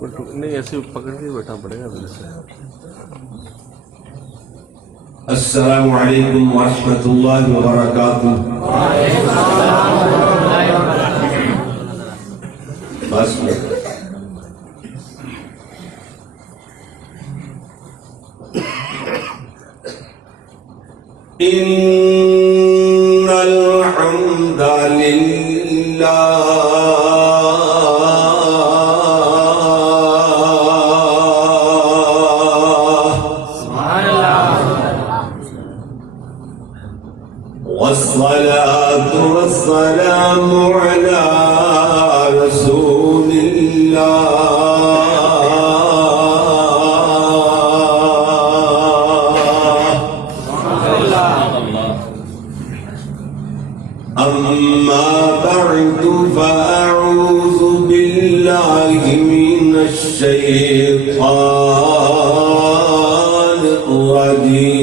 نہیں ایسے پکڑ کے بیٹھا پڑے گا میرے سے. السلام علیکم ورحمۃ اللہ وبرکاتہ. بس ان الحمد للہ والصلاة والسلام على رسول أما بعد فأعوذ بالله من الشيطان الرجيم.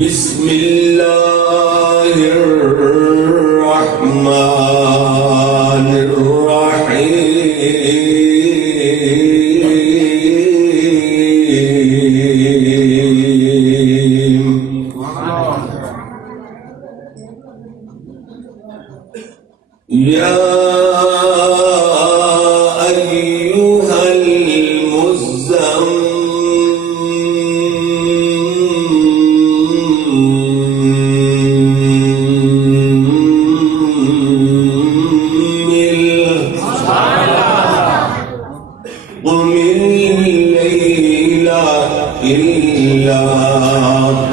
بسم الله الرحمن الرحيم. يا أيها المزمل قم الليل إلا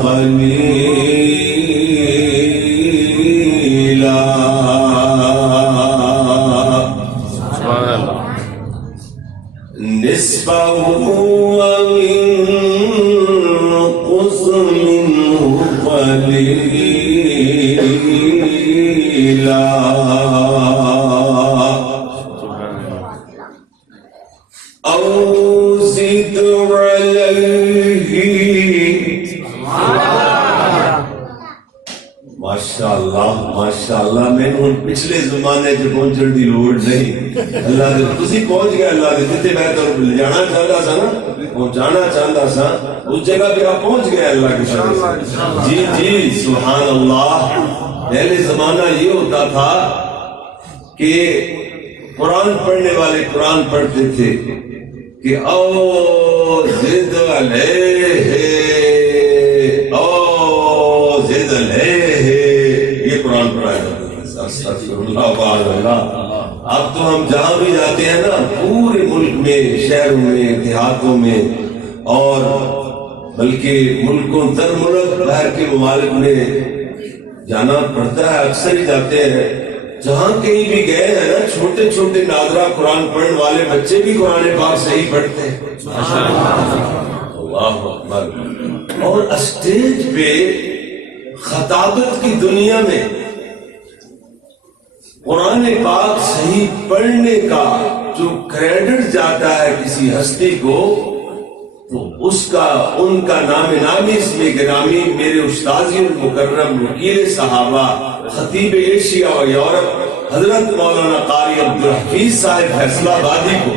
قليلا نصفه وانقص منه قليلا أو زد عليه. ماشاءاللہ میں ہوں پچھلے زمانے چ پہنچن دی لوڑ نہیں. اللہ دے تسی پہنچ گئے. اللہ دے جتے میں تو جانا چاہتا سا نا وہ جانا چاہتا سا اس جگہ پہ آپ پہنچ گئے اللہ کے فضل سے. جی جی سبحان اللہ. پہلے زمانہ یہ ہوتا تھا کہ قرآن پڑھنے والے قرآن پڑھتے تھے کہ او زد علیہ او زد علیہ یہ قرآن پڑھایا جاتا ہے. استغفر اللہ وبارک اللہ. اب تو ہم جہاں بھی جاتے ہیں نا پورے ملک میں شہروں میں دیہاتوں میں اور بلکہ ملکوں در ملک باہر کے ممالک میں جانا پڑتا ہے. اکثر ہی جاتے ہیں. جہاں کہیں بھی گئے ہیں نا چھوٹے چھوٹے ناظرہ قرآن پڑھنے والے بچے بھی قرآن پاک صحیح پڑھتے ہیں. اللہ اکبر. اور اسٹیج پہ خطابت کی دنیا میں قرآن پاک صحیح پڑھنے کا جو کریڈٹ جاتا ہے کسی ہستی کو تو اس کا ان کا نام نامی اس میں گرامی میرے استاذی المکرم وکیل صحابہ خطیب ایشیا اور یورپ حضرت مولانا قاری عبدالحفیظ صاحب فیصلہ آبادی کو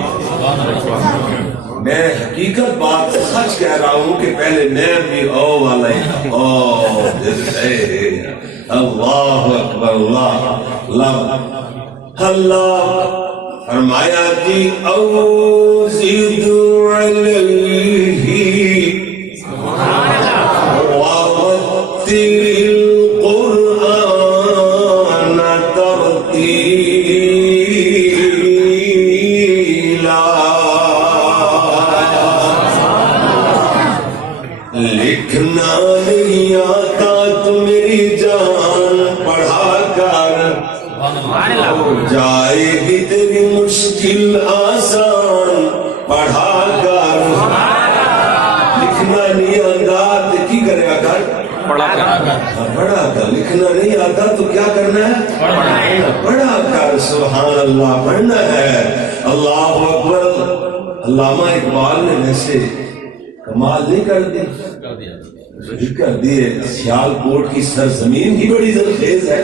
میں حقیقت بات سچ کہہ رہا ہوں کہ پہلے میں بھی او والا ہی اللہ اکبر. اللہ اللہ فرمایا جی او زد علیہ ورتل القرآن ترتیلا. لکھنا نہیں آتا تو میری جان پڑھا کر جائے گی تیری مشکل آسان پڑھا کر. لکھنا نہیں آتا تو کی کرے گا کر پڑھا کر. لکھنا نہیں آتا تو کیا کرنا ہے پڑھا کر. سبحان اللہ پڑھنا ہے. اللہ اکبر. علامہ اقبال نے ویسے کمال نہیں کر دیے. سیال کوٹ کی سرزمین ہی بڑی زرخیز ہے.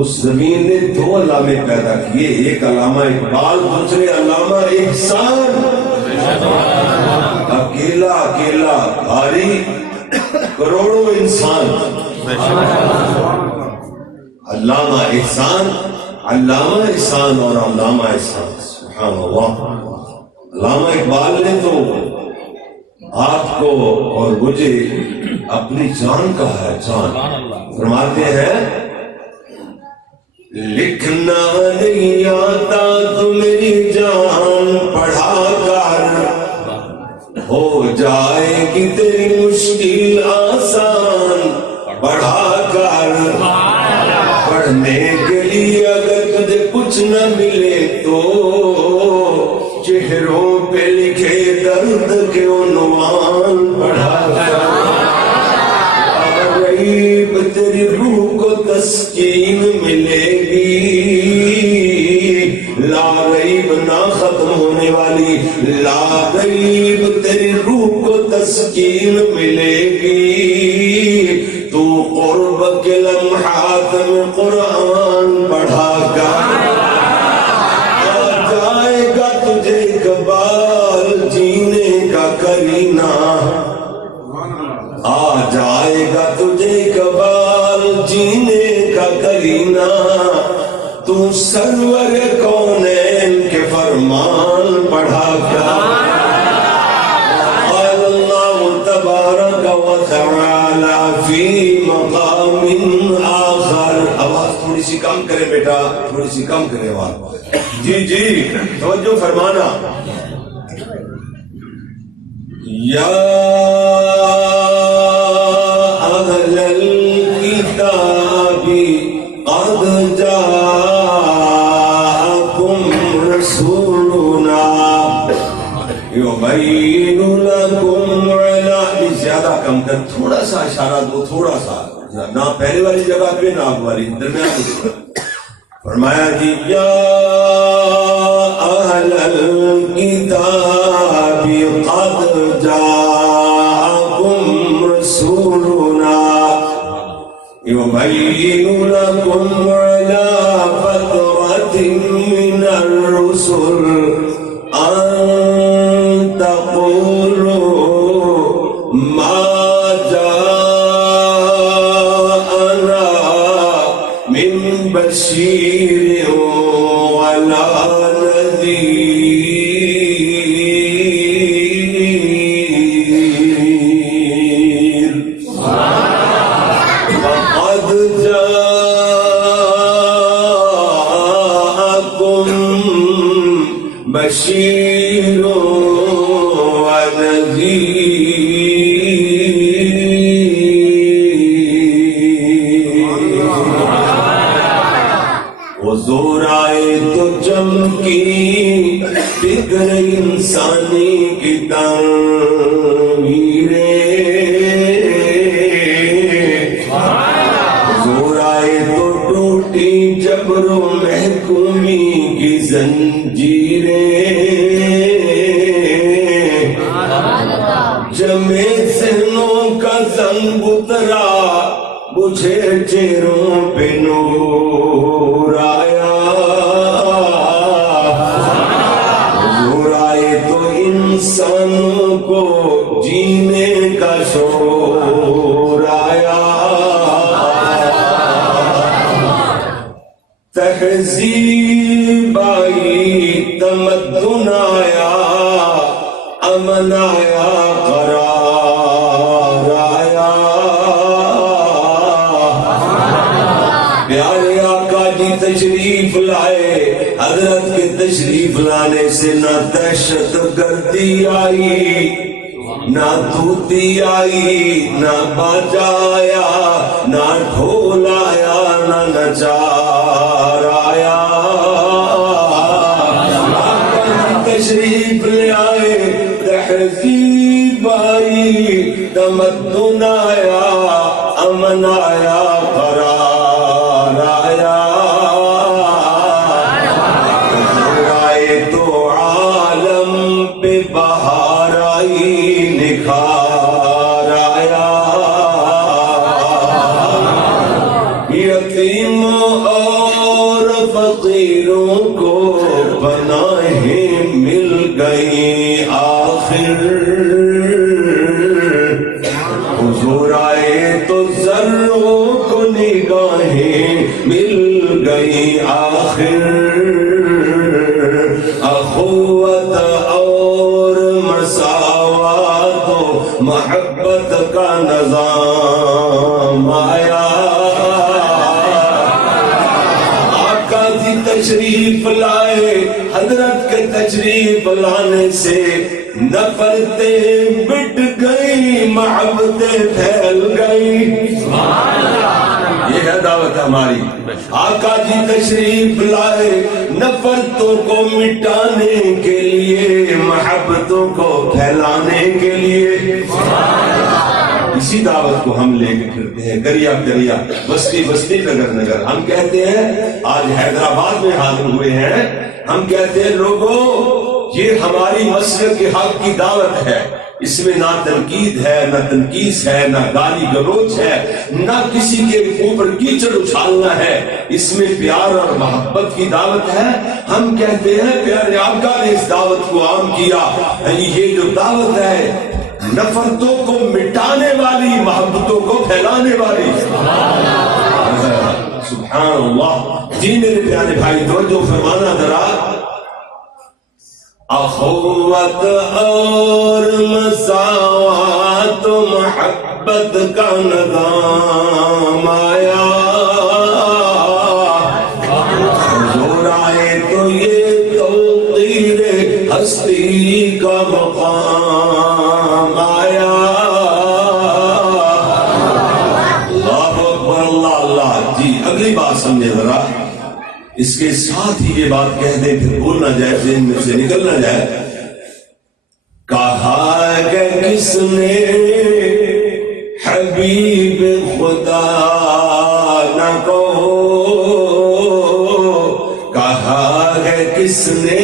اس زمین نے دو علامے پیدا کیے، ایک علامہ اقبال، دوسرے علامہ احسان۔ اکیلا اکیلا بھاری کروڑوں انسان، علامہ احسان، علامہ احسان اور علامہ احسان، سبحان اللہ۔ علامہ اقبال نے تو آپ کو اور مجھے اپنی جان کہا ہے، جان۔ فرماتے ہیں لکھنا نہیں آتا تو میری جان پڑھا کر، ہو جائے گی تیری مشکل آسان پڑھا کر۔ پڑھنے کے لیے اگر تجھے کچھ نہ ملے تو چہروں پہ لکھے درد کے عنوان پڑھا کر۔ غریب تیری روح کو تسکین ملے گی، لا ریب نہ ختم ہونے والی، لا ریب تیری روح کو تسکین ملے گی۔ تو قرب کے لمحات میں قرآن پڑھا کر، آ جائے گا تجھے اقبال جینے کا کرینہ، آ جائے گا تجھے اقبال جینے کا کرینہ۔ تو سرور کونین کے فرمان پڑھا کر۔ قال اللہ تبارک و تعالی فی مقام آخر۔ آواز تھوڑی سی کم کرے بیٹا، تھوڑی سی کم کرے آواز۔ جی جی توجہ فرمانا۔ یا اہل الکتاب قد جاءکم رسولنا یبین لکم علی، زیادہ کم کر، تھوڑا سا اشارہ دو، تھوڑا سا، نہ پہلے والی جگہ پہ نہ اب والی، درمیان میں فرمایا جی یا اہل الکتاب قد جاءکم رسولنا یبین لکم علی فترۃ من الرسل ان تقولوا ما جاءنا من بشیر ولا نذیر۔ بشیر حضور آئے تو چمکی فکر انسانی کی تعمیر، حضور آئے تو ٹوٹی جبر و محکومی کی زنجیریں، جمے ذہنوں کا زنگ اترا بجھے چہروں پہ نور آیا، حضور آئے تو انسانوں کو جینے کا شعور آیا، تہذیب آئی، تمدن آیا، امن آیا، قرار آیا۔ پیارے آقا جی تشریف لائے، حضرت کے تشریف لانے سے نہ دہشت گردی آئی، نہ دھوتی آئی، نہ باجا آیا، نہ ڈھول آیا، نہ نچار آیا۔ تشریف لے آئے، تہذیب آئی، تمدن آیا، امن آیا، قرار آیا۔ آئے تو عالم پہ بہار آئی، نکھار آیا، یتیم آئے تو ذروں کو نگاہیں مل گئی آخر، اخوت اور مساوات و محبت کا نظام آیا۔ آقا جی تشریف لائے، حضرت کے تشریف لانے سے نفرتیں مٹ گئی، محبتیں پھیل گئی۔ یہ ہے دعوت ہماری۔ آقا جی تشریف لائے نفرتوں کو مٹانے کے لیے، محبتوں کو پھیلانے کے لیے۔ اسی دعوت کو ہم لے کے پھرتے ہیں گریا گریا، بستی بستی، نگر نگر۔ ہم کہتے ہیں، آج حیدرآباد میں حاضر ہوئے ہیں، ہم کہتے ہیں لوگوں یہ ہماری مسجد کے حق کی دعوت ہے، اس میں نہ تنقید ہے، نہ تنقیص ہے، نہ گالی گلوچ ہے، نہ کسی کے اوپر کیچڑ اچھالنا ہے، اس میں پیار اور محبت کی دعوت ہے۔ ہم کہتے ہیں پیارے آقا نے اس دعوت کو عام کیا، یہ جو دعوت ہے نفرتوں کو مٹانے والی، محبتوں کو پھیلانے والی۔ سبحان اللہ۔ جی میرے پیارے بھائی توجہ فرمانا ذرا، اخوت اور مساوات و محبت کا نظام آیا، حضور آئے تو یہ توقیر ہستی کا مقام آیا۔ اللہ اکبر، اللہ اللہ۔ جی اگلی بات سمجھے ذرا، اس کے ساتھ ہی یہ بات کہہ دیں پھر بھول نہ جائے، ذہن میں سے نکل نہ جائے۔ کہا کہ کس نے حبیب خدا نہ کہو، کہا کہ کس نے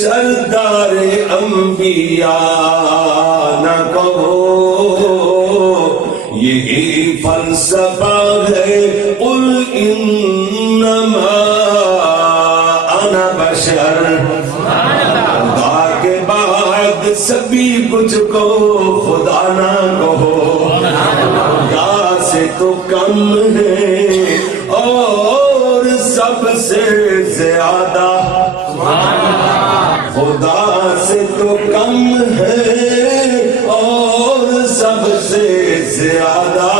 سردار انبیاء نہ کہو، یہی فلسفہ ہے قل انما انا بشر، خدا کے بعد سبھی کچھ کو خدا نہ کہو، خدا سے تو کم ہے اور سب سے زیادہ، خدا سے تو کم ہے اور سب سے زیادہ،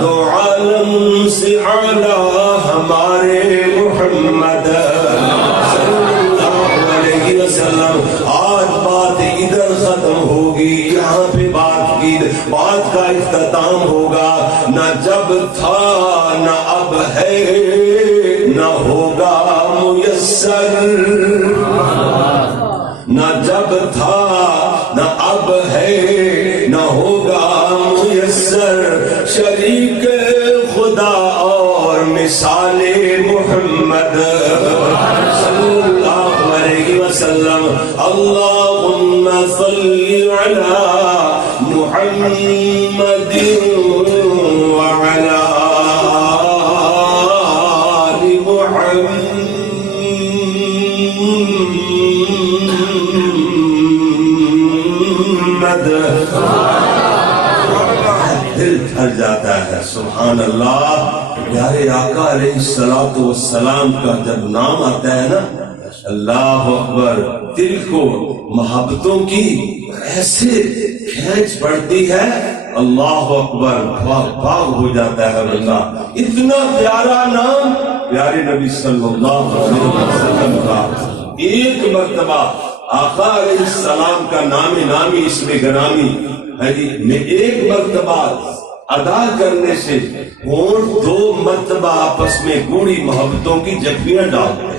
دو عالم سے اعلیٰ ہمارے محمد صلی اللہ علیہ وسلم۔ آج بات ادھر ختم ہوگی، یہاں پہ بات کا اختتام ہوگا۔ نہ جب تھا نہ اب ہے نہ ہوگا میسر، نہ جب تھا نہ اب ہے نہ ہوگا میسر، شریک خدا اور مثال محمد صلی اللہ علیہ وسلم۔ اللہم صلی علی محمد وعلی آل محمد۔ دل بھر جاتا ہے، سبحان اللہ۔ پیارے آقا علیہ الصلوۃ والسلام کا جب نام آتا ہے نا، اللہ اکبر، دل کو محبتوں کی ایسے کھینچ پڑتی ہے، اللہ اکبر، باغ ہو جاتا ہے بندہ۔ اتنا پیارا نام پیارے نبی صلی اللہ علیہ وسلم کا، ایک مرتبہ آقا علیہ السلام کا نام نامی اس میں گرامی میں ایک مرتبہ ادا کرنے سے ہونٹ دو مرتبہ آپس میں گوڑی محبتوں کی جھپیاں ڈالتے ہیں۔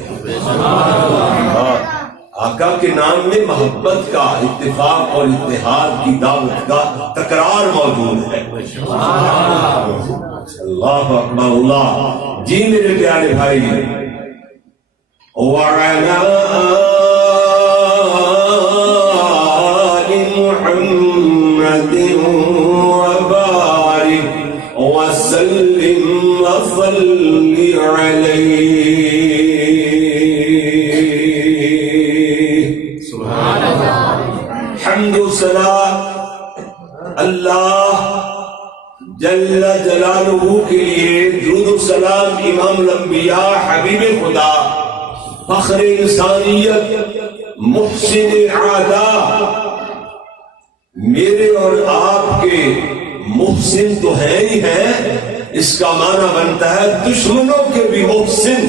آقا کے نام میں محبت کا، اتفاق اور اتحاد کی دعوت کا تکرار موجود ہے۔ اللہ اکبر، اللہ۔ جی میرے پیارے بھائی، وَعَلَىٰ آلِ مُحَمَّدٍ وَبَارِكْ وَسَلِّمْ وَصَلِّ عَلَيْهِ۔ حمد و ثنا اللہ جل جلالہ کے لیے درود و سلام امام الانبیاء حبیب خدا فخر انسانیت محسن اعلیٰ میرے اور آپ کے محسن تو ہے ہی ہے، اس کا معنی بنتا ہے دشمنوں کے بھی محسن،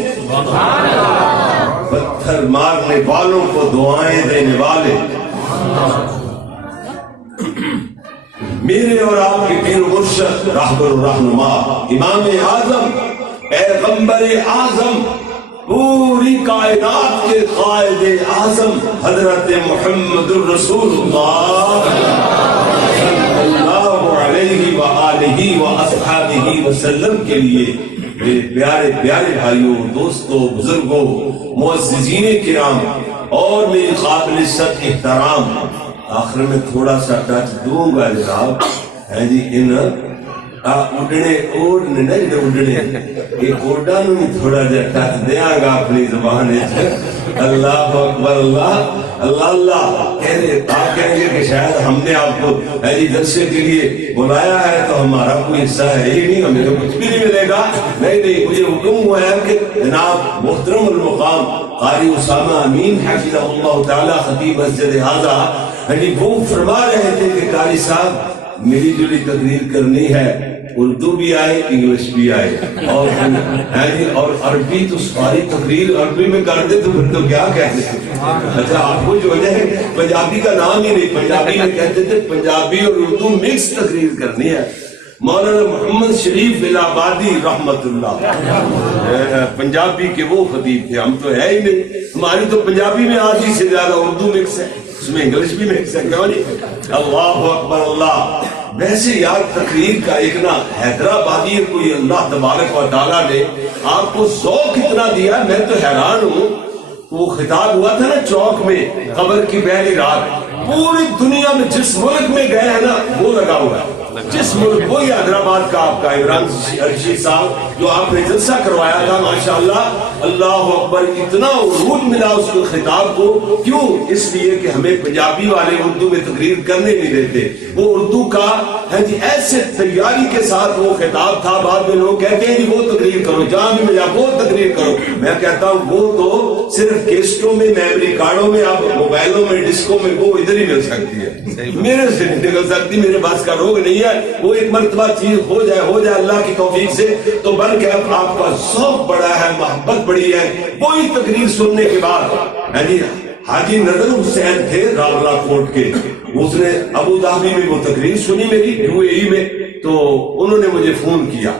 پتھر مارنے والوں کو دعائیں دینے والے، میرے اور آپ کے پیر و مرشد رہبر و رہنما امام اعظم پیغمبر اعظم پوری کائنات کے قائد اعظم حضرت محمد الرسول اللہ صلی اللہ علیہ وآلہ واصحابہ وسلم کے لیے میرے پیارے پیارے بھائیوں، دوستوں، بزرگوں، معززین کرام اور میرے قابل صد احترام، آخر میں تھوڑا سا ٹچ دوں گا جناب، ہے جی ان اڈنے اوڑنے نہ جڑے اڈنے یہ کوڈا نو تھوڑا جا ٹچ دیا گا اپنی زبان ہے۔ اللہ اکبر، اللہ اللہ اللہ آپ کہیں گے کہ شاید ہم نے آپ کو جلسے کے لیے بلایا ہے تو ہمارا کوئی حصہ ہے ہی نہیں، ہمیں تو کچھ بھی نہیں ملے گا۔ نہیں، مجھے حکم ہوا ہے کہ جناب محترم المقام قاری اسامہ امین حفظہ اللہ تعالی خطیب مسجد اعظم وہ فرما رہے تھے کہ قاری صاحب میری جڑی تقریر کرنی ہے اردو بھی آئے انگلش بھی آئے اور عربی تو ساری تقریر عربی میں کر دے تو پھر تو کیا کہتے ہیں۔ اچھا آپ کو جو ہے پنجابی کا نام ہی نہیں، پنجابی میں کہتے تھے پنجابی اور اردو مکس تقریر کرنی ہے۔ مولانا محمد شریف الہٰبادی رحمت اللہ پنجابی کے وہ خطیب تھے، ہم تو ہے ہی نہیں، ہماری تو پنجابی میں آدھی سے زیادہ اردو مکس ہے، اس میں انگلش بھی مکس ہے، کیوں نہیں؟ اللہ اکبر اللہ۔ ویسے یار تقریر کا ایک نا حیدرآبادی کوئی اللہ تبارک و تعالیٰ نے آپ کو ذوق اتنا دیا، میں تو حیران ہوں۔ وہ خطاب ہوا تھا نا چوک میں قبر کی پہلی رات، پوری دنیا میں جس ملک میں گئے ہیں نا وہ لگا ہوا ہے، جس ملک، وہی حیدرآباد کا آپ کا عمران رشید صاحب جو آپ نے جلسہ کروایا تھا، ماشاءاللہ اللہ اکبر، اتنا عروج ملا اس کو خطاب کو۔ کیوں؟ اس لیے کہ ہمیں پنجابی والے اردو میں تقریر کرنے نہیں دیتے، وہ اردو کا ہے جی ایسے تیاری کے ساتھ وہ خطاب تھا۔ بعد میں لوگ کہتے ہیں وہ تقریر کرو، جہاں بھی مجھے وہ تقریر کرو، میں کہتا ہوں وہ تو صرف کیسٹوں میں، میموری کارڈوں میں، اب موبائلوں میں، ڈسکوں میں، وہ ادھر ہی مل سکتی ہے، میرے سے نہیں نکل سکتی، میرے پاس کا روگ نہیں ہے۔ وہ ایک مرتبہ چیز ہو جائے اللہ کی توفیق سے تو بلکہ اب آپ کا ذوق بڑا ہے، محبت بڑی ہے۔ وہی تقریر سننے کے بعد حاجی نظر حسین تھے راولہ کوٹ کے، اس نے ابو ظہبی میں وہ تقریر سنی میری UAE میں، تو انہوں نے مجھے فون کیا۔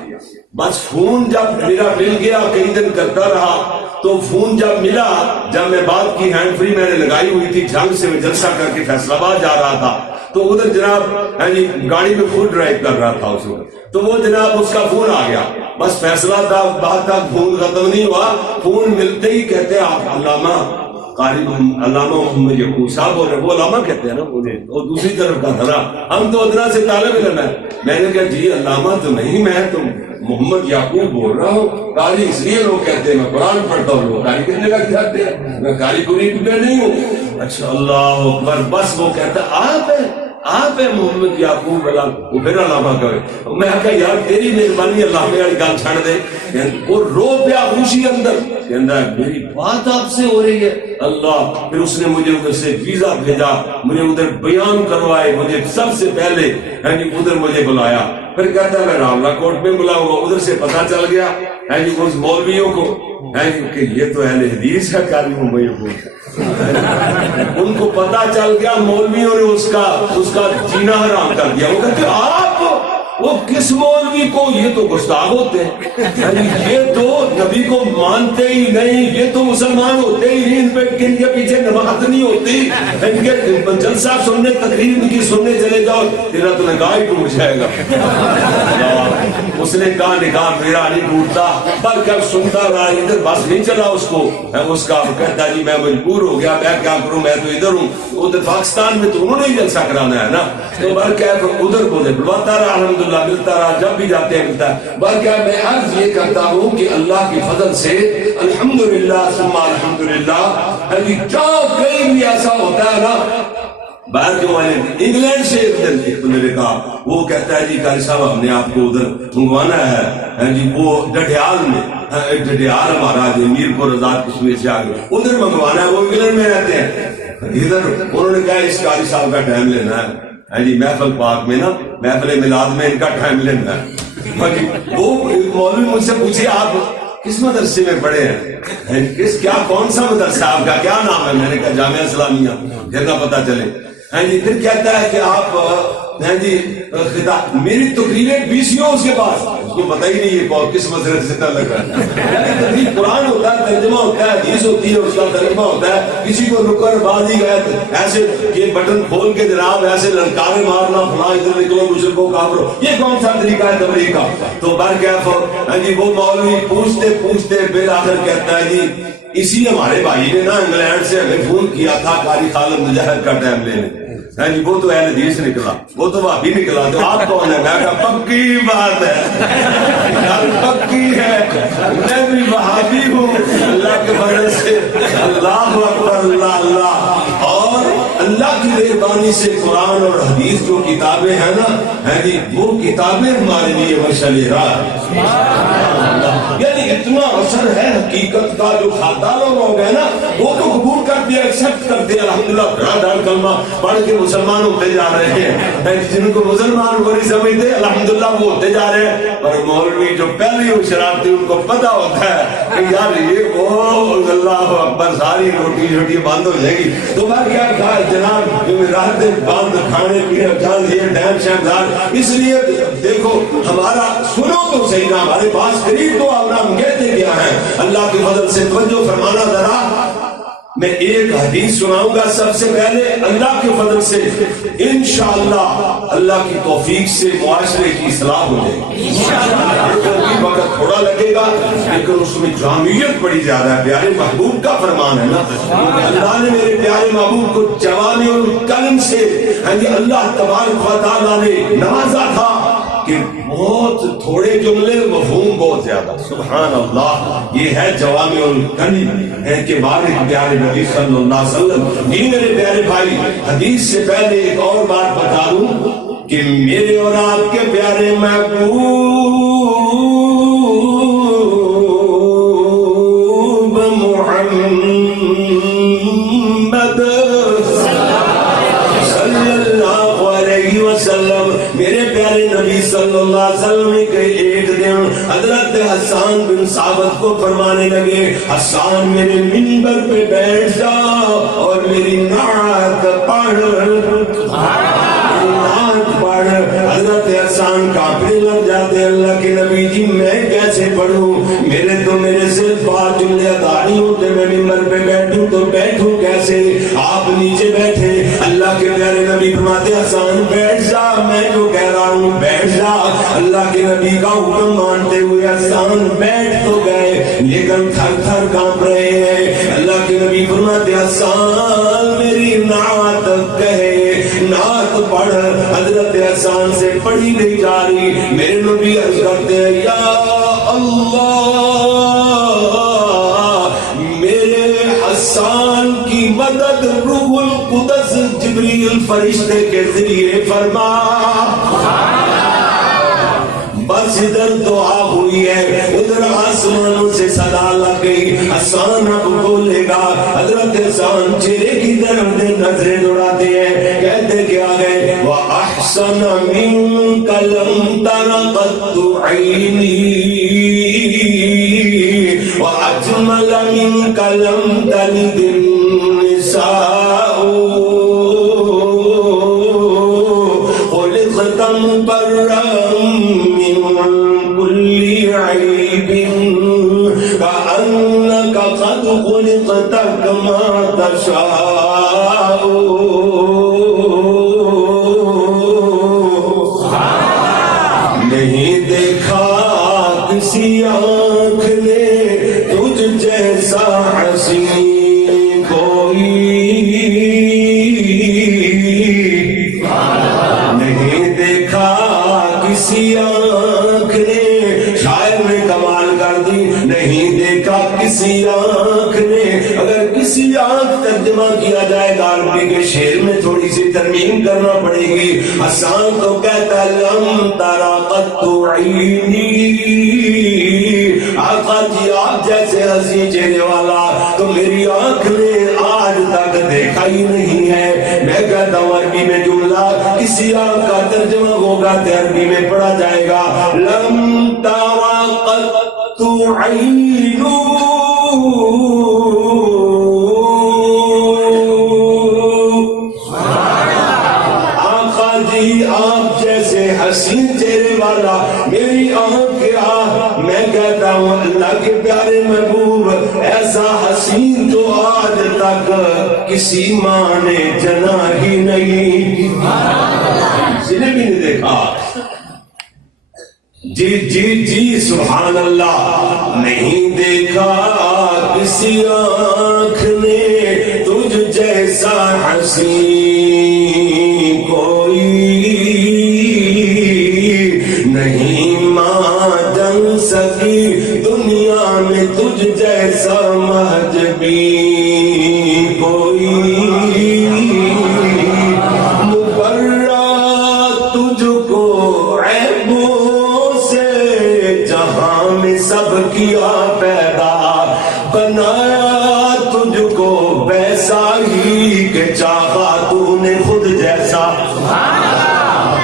بس فون جب میرا مل گیا، کئی دن کرتا رہا، تو فون جب ملا، جب میں بات کی ہینڈ فری میں نے لگائی ہوئی تھی، جھنگ سے میں جلسہ کر کے فیصل آباد جا رہا تھا، تو ادھر جناب گاڑی میں فل ڈرائیو کر رہا تھا اس وقت، تو وہ جناب اس کا فون آ گیا۔ بس فیصلہ تھا، بات تک فون ختم نہیں ہوا، فون ملتے ہی کہتے آپ علامہ قاری علامہ محمد یعقوب صاحب، اور وہ علامہ کہتے ہیں نا انہیں، اور دوسری طرف کا تھا، ہم تو ادنا سے طالب علم ہے۔ میں نے کہا جی علامہ تو نہیں، میں تو محمد یعقوب بول رہا ہوں، قاری اس لیے لوگ کہتے ہیں میں قرآن پڑھتا ہوں، لوگ قاری کہنے لگ جاتے ہیں، میں قاری پوری ٹکڑے نہیں ہوں۔ اچھا اللہ اکبر، بس وہ کہتا آپ ہے محمد یعقوب علامہ، وہ پھر علامہ کرے۔ میں کہا یار تیری مہربانی، علامہ والی گل چھڑ دے۔ وہ رو پیا خوشی اندر، کہندا ہے میری بات آپ سے ہو رہی ہے اللہ۔ پھر اس نے مجھے ادھر سے ویزا بھیجا، مجھے ادھر بیان کروائے، مجھے سب سے پہلے ادھر مجھے بلایا، پھر کہتا ہے میں راولہ کوٹ میں بلاؤں گا۔ ادھر سے پتہ چل گیا اس مولویوں کو کہ یہ تو اہل حدیث ہے، قاری محمد یعقوب، ان کو پتا چل گیا، مولویوں نے اس کا جینا حرام کر دیا۔ وہ کہتے آپ وہ کس مولوی کو، یہ تو گستاخ ہوتے ہیں، یہ تو نبی کو مانتے ہی نہیں، یہ تو مسلمان ہوتے ہی نہیں، ان پہ ان کے پیچھے نماز نہیں ہوتی، ان کے جلسہ سننے، تقریر ان کی سننے چلے جاؤ، تیرا تو نکاح ہی ٹوٹ جائے گا۔ اس نے کہا نکاح میرا نہیں ٹوٹتا، بلکہ سنتا رہا، ادھر بس نہیں چلا اس کو، اس کا کہتا جی میں مجبور ہو گیا، میں کیا کروں، میں تو ادھر ہوں، ادھر پاکستان میں تو انہوں نے ہی جلسہ کرانا ہے نا، تو بلکہ ادھر کو بلواتا رہا، الحمدللہ ملتا رہا، جب بھی جاتے ہیں ملتا ہے۔ بلکہ میں عرض یہ کرتا ہوں کہ اللہ کی فضل سے الحمدللہ ثم الحمدللہ، جہاں کہیں بھی ایسا ہوتا ہے نا باہر کے والے انگلینڈ سے ایک دن ایک بندے نے کہا، وہ کہتا ہے جی قاری صاحب ہم نے آپ کو ادھر منگوانا ہے جی، وہ ڈڈیال میں، ڈڈیال ہمارا جو میرپور آزاد کشمیر سے آگے ادھر منگوانا ہے، وہ انگلینڈ میں رہتے ہیں ادھر۔ انہوں نے کہا اس قاری صاحب کا ٹائم لینا ہے جی، محفل پاک میں نا، محفل میلاد میں ان کا ٹائم لینا ہے۔ وہ مولوی مجھ سے پوچھے آپ کس مدرسے میں پڑھے ہیں، کیا کون سا مدرسہ آپ کا کیا نام ہے؟ میں نے کہا جامعہ اسلامیہ، پھر نہ پتا چلے۔ پھر کہتا ہے کہ آپ جی میری تقریریں 20 اس کے پاس، اس کو پتہ ہی نہیں ہے کس مدرسے سے تعلق ہے۔ تقریر قرآن ہوتا ہے، ترجمہ ہوتا ہے، حدیث ہوتی ہے، اس کا ترجمہ ہوتا ہے۔ کسی کو نکر بازی گئے ایسے یہ بٹن کھول کے جناب ایسے للکارے مارنا، فلاں ادھر نکلو مشرکو کافرو، یہ کون سا طریقہ ہے تبلیغ کا؟ تو برکیف جی وہ مولوی پوچھتے پوچھتے بالآخر کہتا ہے جی اسی ہمارے بھائی نے نا انگلینڈ سے ہمیں فون کیا تھا قاری خالد مجاہد کا ٹائم لینے، یعنی وہ تو اہل حدیث نکلا، وہ تو وہابی نکلا، تو آپ کون ہے؟ میں کہا پکی بات ہے، پکی ہے، میں بھی وہابی ہوں اللہ کے فضل سے۔ اللہ اکبر، اللہ اللہ۔ اور اللہ کی مہربانی سے قرآن اور حدیث جو کتابیں ہیں نا جی، وہ کتابیں ہمارے لیے مشعل راہ ہے۔ یعنی اتنا اثر ہے حقیقت کا، جو خاطر لوگ ہیں نا وہ تو قبول کرتے ہیں، ایکسپٹ کرتے ہیں، الحمدللہ دھڑ کلمہ پڑھ کے مسلمان ہوتے جا رہے ہیں۔ جن کو مسلمان کو نہیں سمجھتے الحمدللہ وہ ہوتے جا رہے ہیں، پر مولوی جو پہلی ہو شرارتی ان کو پتا ہوتا ہے کہ یار یہ وہ اللہ اکبر ساری روٹی شوٹی بند ہو جائے گی، تو میں کیا کہا جناب راتیں بند، کھانے پینے چاند یہ ڈیم شہدار۔ اس لیے دیکھو ہمارا سنو تو صحیح نا، ہمارے پاس قریب تو آپ ہم کہتے کیا ہیں اللہ کے فضل سے توجہ فرمانا ذرا۔ میں ایک حدیث سناؤں گا سب سے پہلے، اللہ کے فضل سے انشاءاللہ اللہ کی توفیق سے معاشرے کی اصلاح ہو جائے گی انشاءاللہ۔ وقت تھوڑا لگے گا لیکن اس میں جامعیت بڑی زیادہ ہے، پیارے محبوب کا فرمان ہے نا، اللہ نے میرے پیارے محبوب کو جوامع الکلم سے اللہ تبارک و تعالیٰ نے نوازا تھا کہ بہت تھوڑے جملے مفہوم بہت زیادہ، سبحان اللہ۔ یہ ہے جوامع الکلم ہے کہ بارے پیارے نبی صلی اللہ علیہ وسلم۔ یہ میرے پیارے بھائی حدیث سے پہلے ایک اور بات بتا دوں کہ میرے اور آپ کے پیارے محبوب محمد صلی اللہ علیہ وسلم، میرے پیارے نبی صلی اللہ علیہ وسلم کے ایک دن حضرت حسان بن ثابت کو فرمانے لگے، حسان میرے منبر پہ بیٹھ جا اور میری نعت پڑھ، حضرت حسان کافر لگ جاتے، اللہ کے نبی جی میں کیسے پڑھوں، میرے تو میرے سے 5 جملے ادا نہیں ہوتے، میں منبر پہ بیٹھوں تو بیٹھوں کیسے؟ آپ نیچے بیٹھے، اللہ کے پیارے نبی فرماتے حسان بیٹھ جا، میں جو کہہ رہا ہوں بیٹھ جا۔ اللہ کے نبی کا حکم مانتے ہوئے حسان بیٹھ تو گئے لیکن تھر تھر کانپ رہے ہیں۔ اللہ کے نبی فرماتے حسان میری نعت کہے، نعت پڑھ۔ حضرت حسان سے پڑھی نہیں جا رہی، میرے نبی عرض کرتے ہیں یا اللہ میرے حسان کی مدد روح القدس جبریل فرشتے کے ذریعے فرما۔ بس ادھر دعا ہوئی ہے، ادھر آسمانوں سے صدا لگ گئی، حسان اب بولے گا۔ حضرت حسان چہرے کی طرف نظریں دوڑاتے ہیں، کہتے کیا گئے وَأَحْسَنَ مِنْكَ لَمْ تَرَ قَطُّ عَيْنِي وَأَجْمَلَ مِنْكَ لَمْ تَلِدِ النِّسَاءُ خُلِقْتَ مُبَرَّأً مِنْ كُلِّ عَيْبٍ كَأَنَّكَ قَدْ خُلِقْتَ كَمَا تَشَاءُ۔ نہیں دیکھا کسی آنکھ نے تجھ جیسا حسین کوئی، نہیں دیکھا کسی آنکھ نے، شاعر نے کمال کر دی، نہیں دیکھا کسی آنکھ نے۔ اگر کسی آنکھ ترجمہ کیا جائے گا عربی کے شعر میں تھوڑی سی ترمیم کرنا پڑے گی. حسان تو کہتا ہے لم ترا قط عینی، آقا جی آپ جیسے حسین چہرے والا تو میری آنکھ نے آج تک دیکھا ہی نہیں ہے. میں کہتا ہوں عربی میں جملہ کسی آنکھ کا ترجمہ ہوگا تو عربی میں پڑھا جائے گا لم ترا قط عین. آپ جیسے حسین چہرے والا میری آنکھ کے میں کہتا ہوں اللہ کے پیارے محبوب ایسا حسین تو آج تک کسی ماں نے جنا ہی نہیں، کسی نے بھی نہیں دیکھا. جی جی جی سبحان اللہ، نہیں دیکھا کسی آنکھ نے تجھ جیسا حسین کوئی نہیں، ماں جن سکی دنیا میں تجھ جیسا مہجبی کوئی، مبرہ تجھ کو عیبوں سے جہاں میں سب کیا پیدا، بنایا تجھ کو ویسا ہی کہ چاہا تو نے خود جیسا.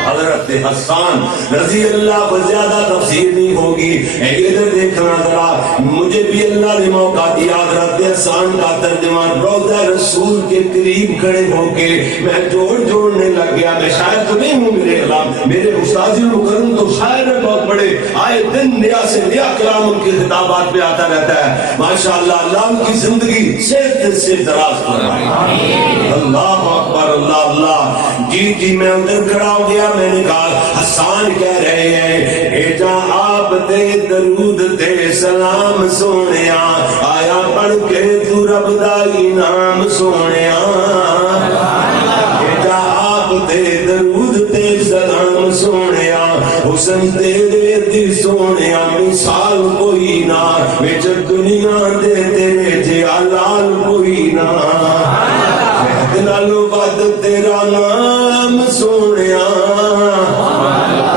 حضرت حسان رضی اللہ کو زیادہ تفسیر نہیں ہوگی. ادھر دیکھنا ذرا، مجھے بھی اللہ نے موقع دیا حضرت حسان کا ترجمہ روضہ رسول کے قریب کھڑے ہو کے میں جوڑنے لگ گیا. میں شاید تو نہیں ہوں میرے خلاف، میرے استاد المکرم تو شاعر ہے بہت بڑے، آئے دن نیا سے نیا کلام ان کی خطابات پہ آتا رہتا ہے. ماشاءاللہ اللہ ان کی زندگی صحت سے دراز فرمائے. اللہ اکبر اللہ اللہ. جی جی میں ادھر کھڑا ہو گیا، میں نے کہا حسان کہہ رہے ہیں بیٹا آپ دے درود تے سلام سونیا، آیا پڑھ کے تو رب دا انعام سونیا. بیٹا آپ دے درود تے سلام سونیا، حسن تیرے دی سونیا مثال کوئی نہ، وچ دنیا دے تیرے جلال کوئی نہ، نالو بد تیرا نام سونیا.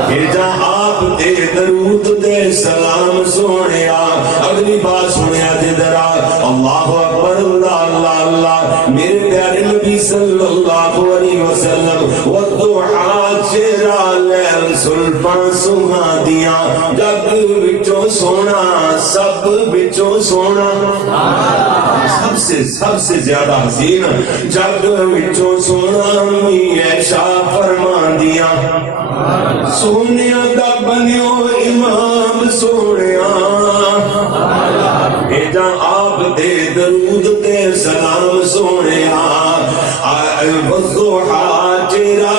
بھیجا آپ دے درود دے سلام سونیا. اگلی بات سنیا جدرا اللہ اکبر اللہ اللہ اللہ. میرے پیارے نبی صلی اللہ علیہ وسلم والضحا چہرہ لیل سلفاں سوہا دیاں، جگ وچوں سونا سب وچوں سونا، سب سے زیادہ حسین جگ وچوں سونا می ایشا فرما دیا. سونیا دا بنیو امام سونیا، بھیجا آپ دے درود تے سلام سونیا. والضحا چہرہ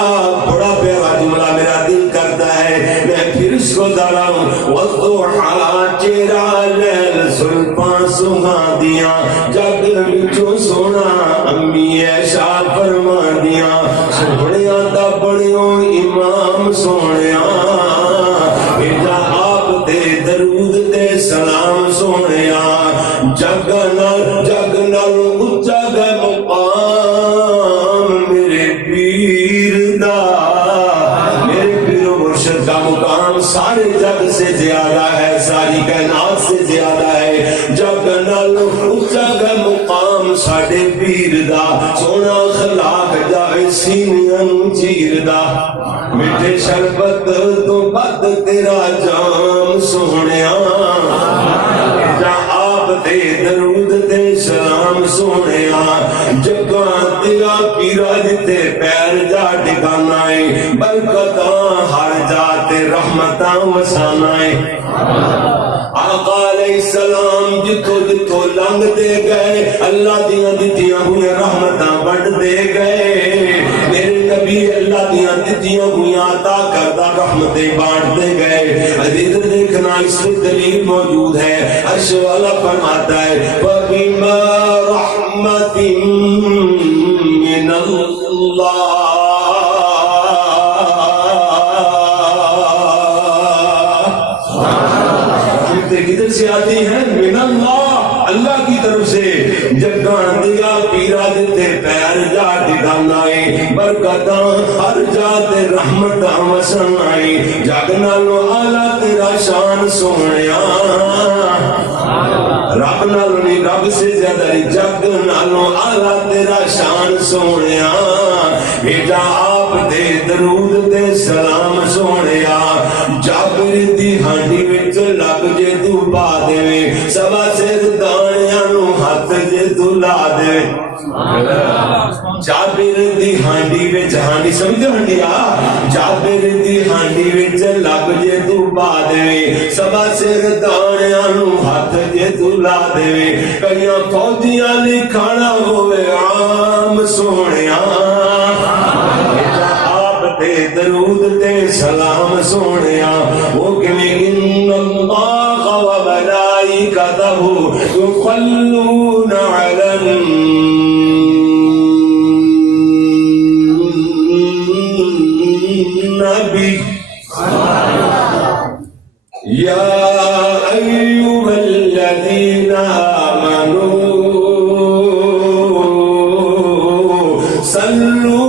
بڑا پیارا جملہ میرا دل کرتا ہے میں پھر اس کو دہراؤں. والضحا چہرہ لیل سلفاں سوہا دیا، جگ وچوں سونا امی ایشا فرما دیا. سونیا دا بنیو امام سونیا، بھیجا آپ دے درود تے سلام سونیا. جگ نال اچا گئے مقام میرے پیر دا، میرے پیر و مرشد کا مقام سارے جگ سے زیادہ ہے، ساری کائنات سے زیادہ ہے. جگ نال اچا گئے مقام ساڈے پیر دا، سونا اخلاق جاوے سینیاں نوں چیر دا. میٹھے شربت تو بد تیرا جام سونیا، جا آپ دے درود تے سلام سونیا. جگاں تیرا پیرا جتے پیر جا ٹکانا ہے، برکتاں ہر جاتے رحمتاں وسانا ہے. آقا علیہ السلام جتو جتو لنگ دے گئے اللہ دیاں دتیاں ہوئی رحمتاں بڑھ دے گئے. میرے نبی اللہ دیاں دتیاں ہوئی عطا کردہ رحمتیں بانٹتے گئے. ادھر دیکھنا اس میں دلیل موجود ہے. عرش والا فرماتا ہے وَبِمَا رَحْمَةٍ مِّنَ اللَّهِ کدھر سے آتی ہے؟ من اللہ. اللہ کی طرف سے جگان دیا پیرا دیتے پیر جا ٹکانا ہے برکتاں ہر جاتے رحمت وسن آئی جگ نالوں آلہ تیرا شان سونیا رب نالوں نہیں رب سے زیادہ جگ نالوں آلہ تیرا شان سونیا بھیجا آپ دے درود دے سلام سونیا جابر دی ہانڈی وچ لگ جے تو پا دے سوا سر دانیاں نو ہاتھ جے تو لا دے جابر دی ہانڈی وچ ہانڈی سمجھو ہانڈیا جابر دی ہانڈی وچ لگ جے تو پا دے سوا سر دانیاں نو ہاتھ جے تو لا دے کئیاں فوجیاں نے کھانا ہوئے عام سونیا درود تے سلام سونیا وہ کہ ان اللہ و ملائکتہ یصلون علی النبی یا ایھا الذین آمنوا صلوا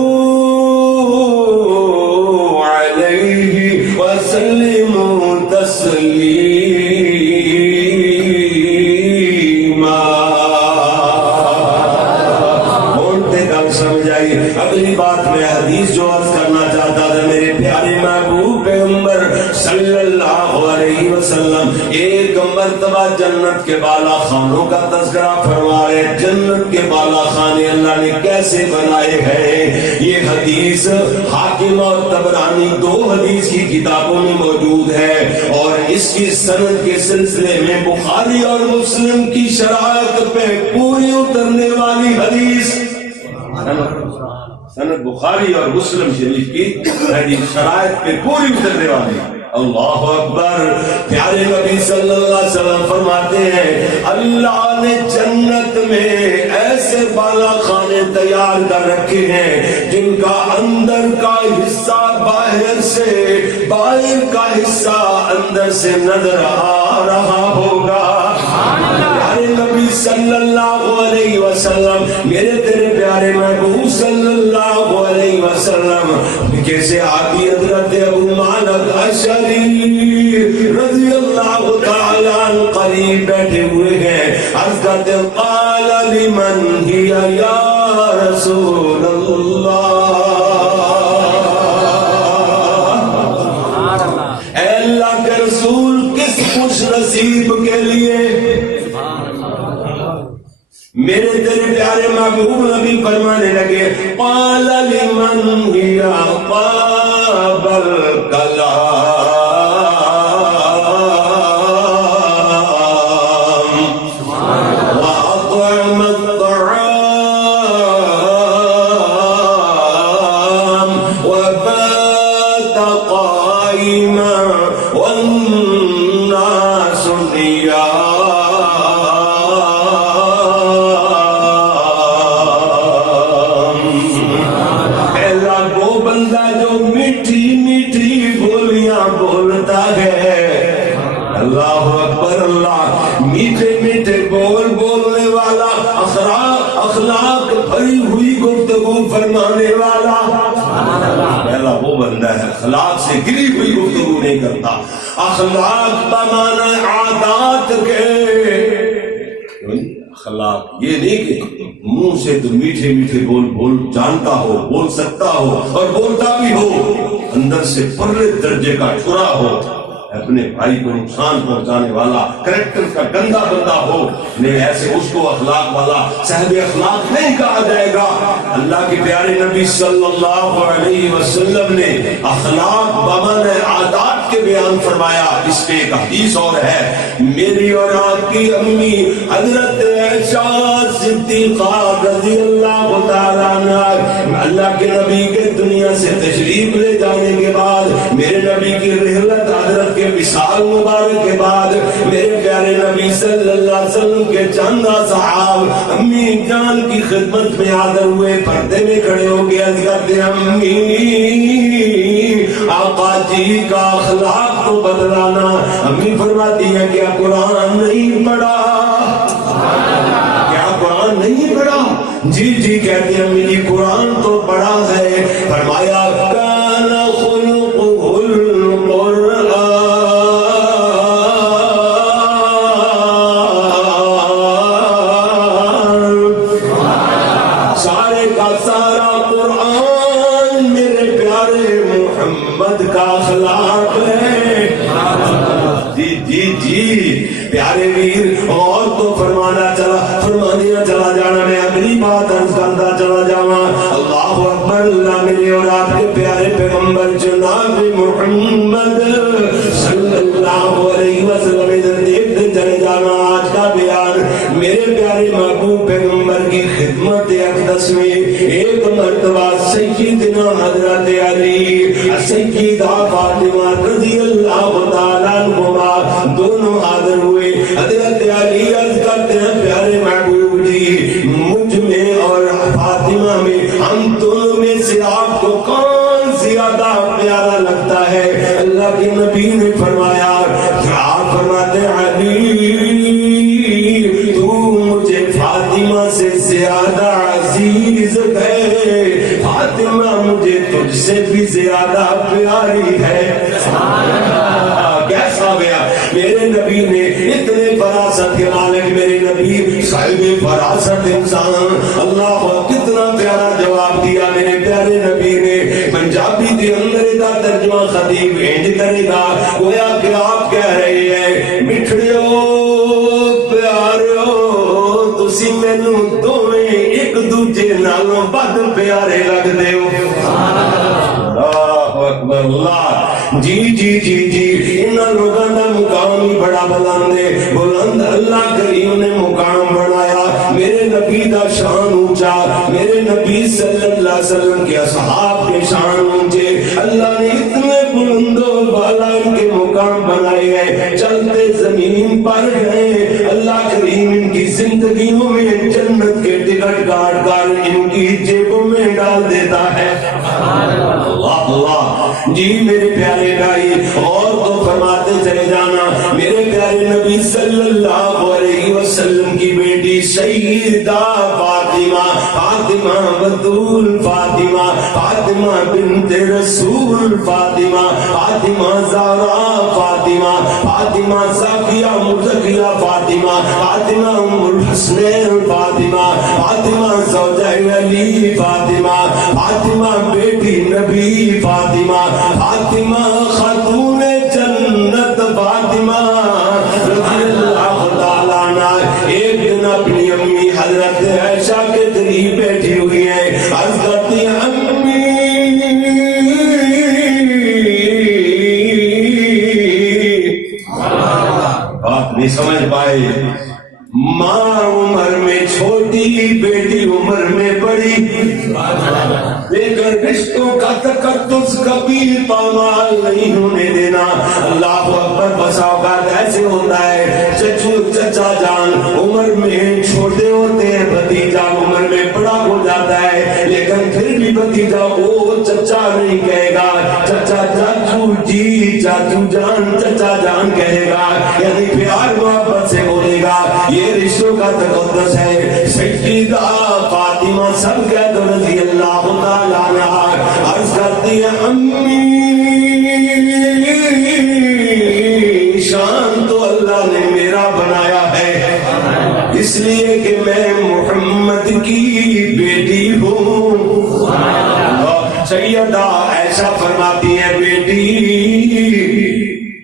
اگلی بات میں حدیث جو عرض کرنا چاہتا تھا میرے پیارے محبوب پیغمبر صلی اللہ علیہ وسلم ایک مرتبہ جنت کے بالا خانوں کا تذکرہ فرما رہے جنت کے بالا خانے اللہ نے کیسے بنائے ہیں یہ حدیث حاکم اور طبرانی دو حدیث کی کتابوں میں موجود ہے اور اس کی سند کے سلسلے میں بخاری اور مسلم کی شرائط پہ پوری اترنے والی حدیث سند بخاری اور مسلم شریف کی حدیث شرائط پہ پوری اترنے والی اللہ اکبر پیارے نبی صلی اللہ علیہ وسلم فرماتے ہیں اللہ نے جنت میں ایسے بالا خانے تیار کر رکھے ہیں جن کا اندر کا حصہ باہر سے باہر کا حصہ اندر سے نظر آ رہا ہوگا پیارے نبی صلی اللہ علیہ وسلم میرے تیرے پیارے محبوب صلی اللہ علیہ وسلم کیسے آتی حضرت ابو مالک اشعری رضی اللہ تعالیٰ عنہ قریب بیٹھے ہوئے ہیں عرض کرتے قال لمن ہی یا رسول اللہ اے اللہ کے رسول کس خوش نصیب کے لیے میرے تیرے پیارے محبوب نبی فرمانے لگے قال لمن ہی طاب الکلام واطعم الطعام وبات قائما والناس نيام اللہ اکبر اللہ میٹھے میٹھے بول بولنے والا اخلاق بھری ہوئی گفتگو فرمانے والا پہلا وہ بندہ ہے اخلاق سے گری ہوئی گفتگو نہیں کرتا اخلاق بمعنی عادات کے اخلاق یہ نہیں کہ منہ سے تو میٹھے میٹھے بول جانتا ہو بول سکتا ہو اور بولتا بھی ہو اندر سے پرلے درجے کا چھرا ہو اپنے بھائی کو نقصان پہنچانے والا کریکٹر کا گندا بندہ ہو نہیں ایسے اس کو اخلاق والا صاحب اخلاق نہیں کہا جائے گا اللہ کے پیارے نبی صلی اللہ علیہ وسلم نے اخلاق بمعنی عادات کے بیان فرمایا اس پہ ایک حدیث اور ہے میری اور آپ کی امی حضرت عائشہ صدیقہ رضی اللہ تعالیٰ عنہ اللہ کے نبی کے دنیا سے تشریف لے جانے کے بعد میرے نبی کی رحلت حضرت کے وصال مبارک کے بعد میرے پیارے نبی صلی اللہ علیہ وسلم کے چند صحاب امی جان کی خدمت میں حاضر ہوئے پردے میں کھڑے ہو گئے عرض کرتے امی آقا جی کا اخلاق تو بدلانا امی فرماتی ہے کیا قرآن نہیں پڑھا جی جی کہتے ہیں امی جی قرآن تو بڑا ہے. فرمایا کان خلقہ القرآن، سارے کا سارا قرآن میرے پیارے محمد کا اخلاق ہے. جی جی جی پیارے ویر، اور تو فرمانا چلا جانا. میں اگلی بات عرض کرتا چلا جاواں. اللہ اکبر. اللہ میرے اور آپ کے پیارے پیغمبر جناب محمد صلی اللہ علیہ وسلم دیکھتے چلے جانا. آج کا بیان میرے پیارے محبوب پیغمبر کی خدمت اقدس میں ایک مرتبہ سیدنا حضرت علی سیدہ فاطمہ رضی اللہ تعالیٰ عنہما دونوں حاضر ہوئے. حضرت علی عرض کرتے ہیں پیارے محبوب جی مجھ میں اور فاطمہ میں، ہم دونوں میں سے آپ کو کون زیادہ پیارا لگتا ہے؟ اللہ کے نبی نے فرمایا، آپ فرماتے ہیں علی تو مجھے فاطمہ سے زیادہ عزیز ہے، فاطمہ مجھے تجھ سے بھی زیادہ پیاری ہے. کیسا گیا میرے نبی نے اتنے فراست کے مالک میرے نبی صاحب فراست انسان. اللہ کتنا پیارا جواب دیا میرے پیارے نبی نے. پنجابی کے اندر کا ترجمہ خطیب انج کرے گا، گویا کہ آپ کہہ رہے ہیں مٹھڑیو پیاریو تسی مینوں دوویں ایک دوجے نالوں بد پیارے لگدے ہو. اللہ اکبر. اللہ جی جی جی جی انہاں لوگاں دا مقام ہی بڑا بلند ہے. بلند اللہ کریم نے مقام بنایا. میرے نبی دا شان اونچا، میرے نبی صلی اللہ علیہ وسلم کے اصحاب کے شان اونچے. اللہ نے اتنے بلند و بالا ان کے مقام بنائے ہیں، چلتے زمین پر ہیں. اللہ کریم ان کی زندگیوں میں جنت کے ٹکٹ کاٹ کر ان کی جیبوں میں ڈال دیتا ہے. اللہ اللہ جی میرے پیارے بھائی. اور تو فرماتے چلے جانا میرے پیارے نبی صلی اللہ علیہ وسلم کی بیٹی سیدہ فاطمہ، فاطمہ بطول فاطمہ، فاطمہ بنت رسول فاطمہ، فاطمہ زہرا فاطمہ، فاطمہ صافیہ مزکیہ فاطمہ، فاطمہ ام الحسنین فاطمہ، فاطمہ زوجہ علی فاطمہ، فاطمہ بیٹی نبی فاطمہ، فاطمہ خاتون جنت فاطمہ رضی اللہ تعالیٰ عنہ. ایک دن اپنی امی حضرت عائشہ کے قریب بیٹھی ہوئی ہے، عرض کرتی ہیں امی بات نہیں سمجھ پائے. ماں عمر میں چھوٹی، بیٹی عمر میں بڑی، لیکن رشتوں کا تقدس کبھی پامال نہیں ہونے دینا. اللہ اکبر. بسا اوقات ایسے ہوتا ہے چچو چچا جان عمر میں چھوٹے ہوتے ہیں، بھتیجا عمر میں بڑا ہو جاتا ہے، لیکن پھر بھی بھتیجا وہ چچا نہیں کہے گا، چچا چاچو جی چاچو جان چچا جان کہے گا، یعنی پیار محبت سے بولے گا. یہ رشتوں کا تقدس ہے. سیدہ فاطمہ سب کہہ دو رضی اللہ تعالیٰ عنہا. عرض کرتی ہے امی شان تو اللہ نے میرا بنایا ہے، اس لیے کہ میں محمد کی بیٹی ہوں. سیدہ عائشہ فرماتی ہے بیٹی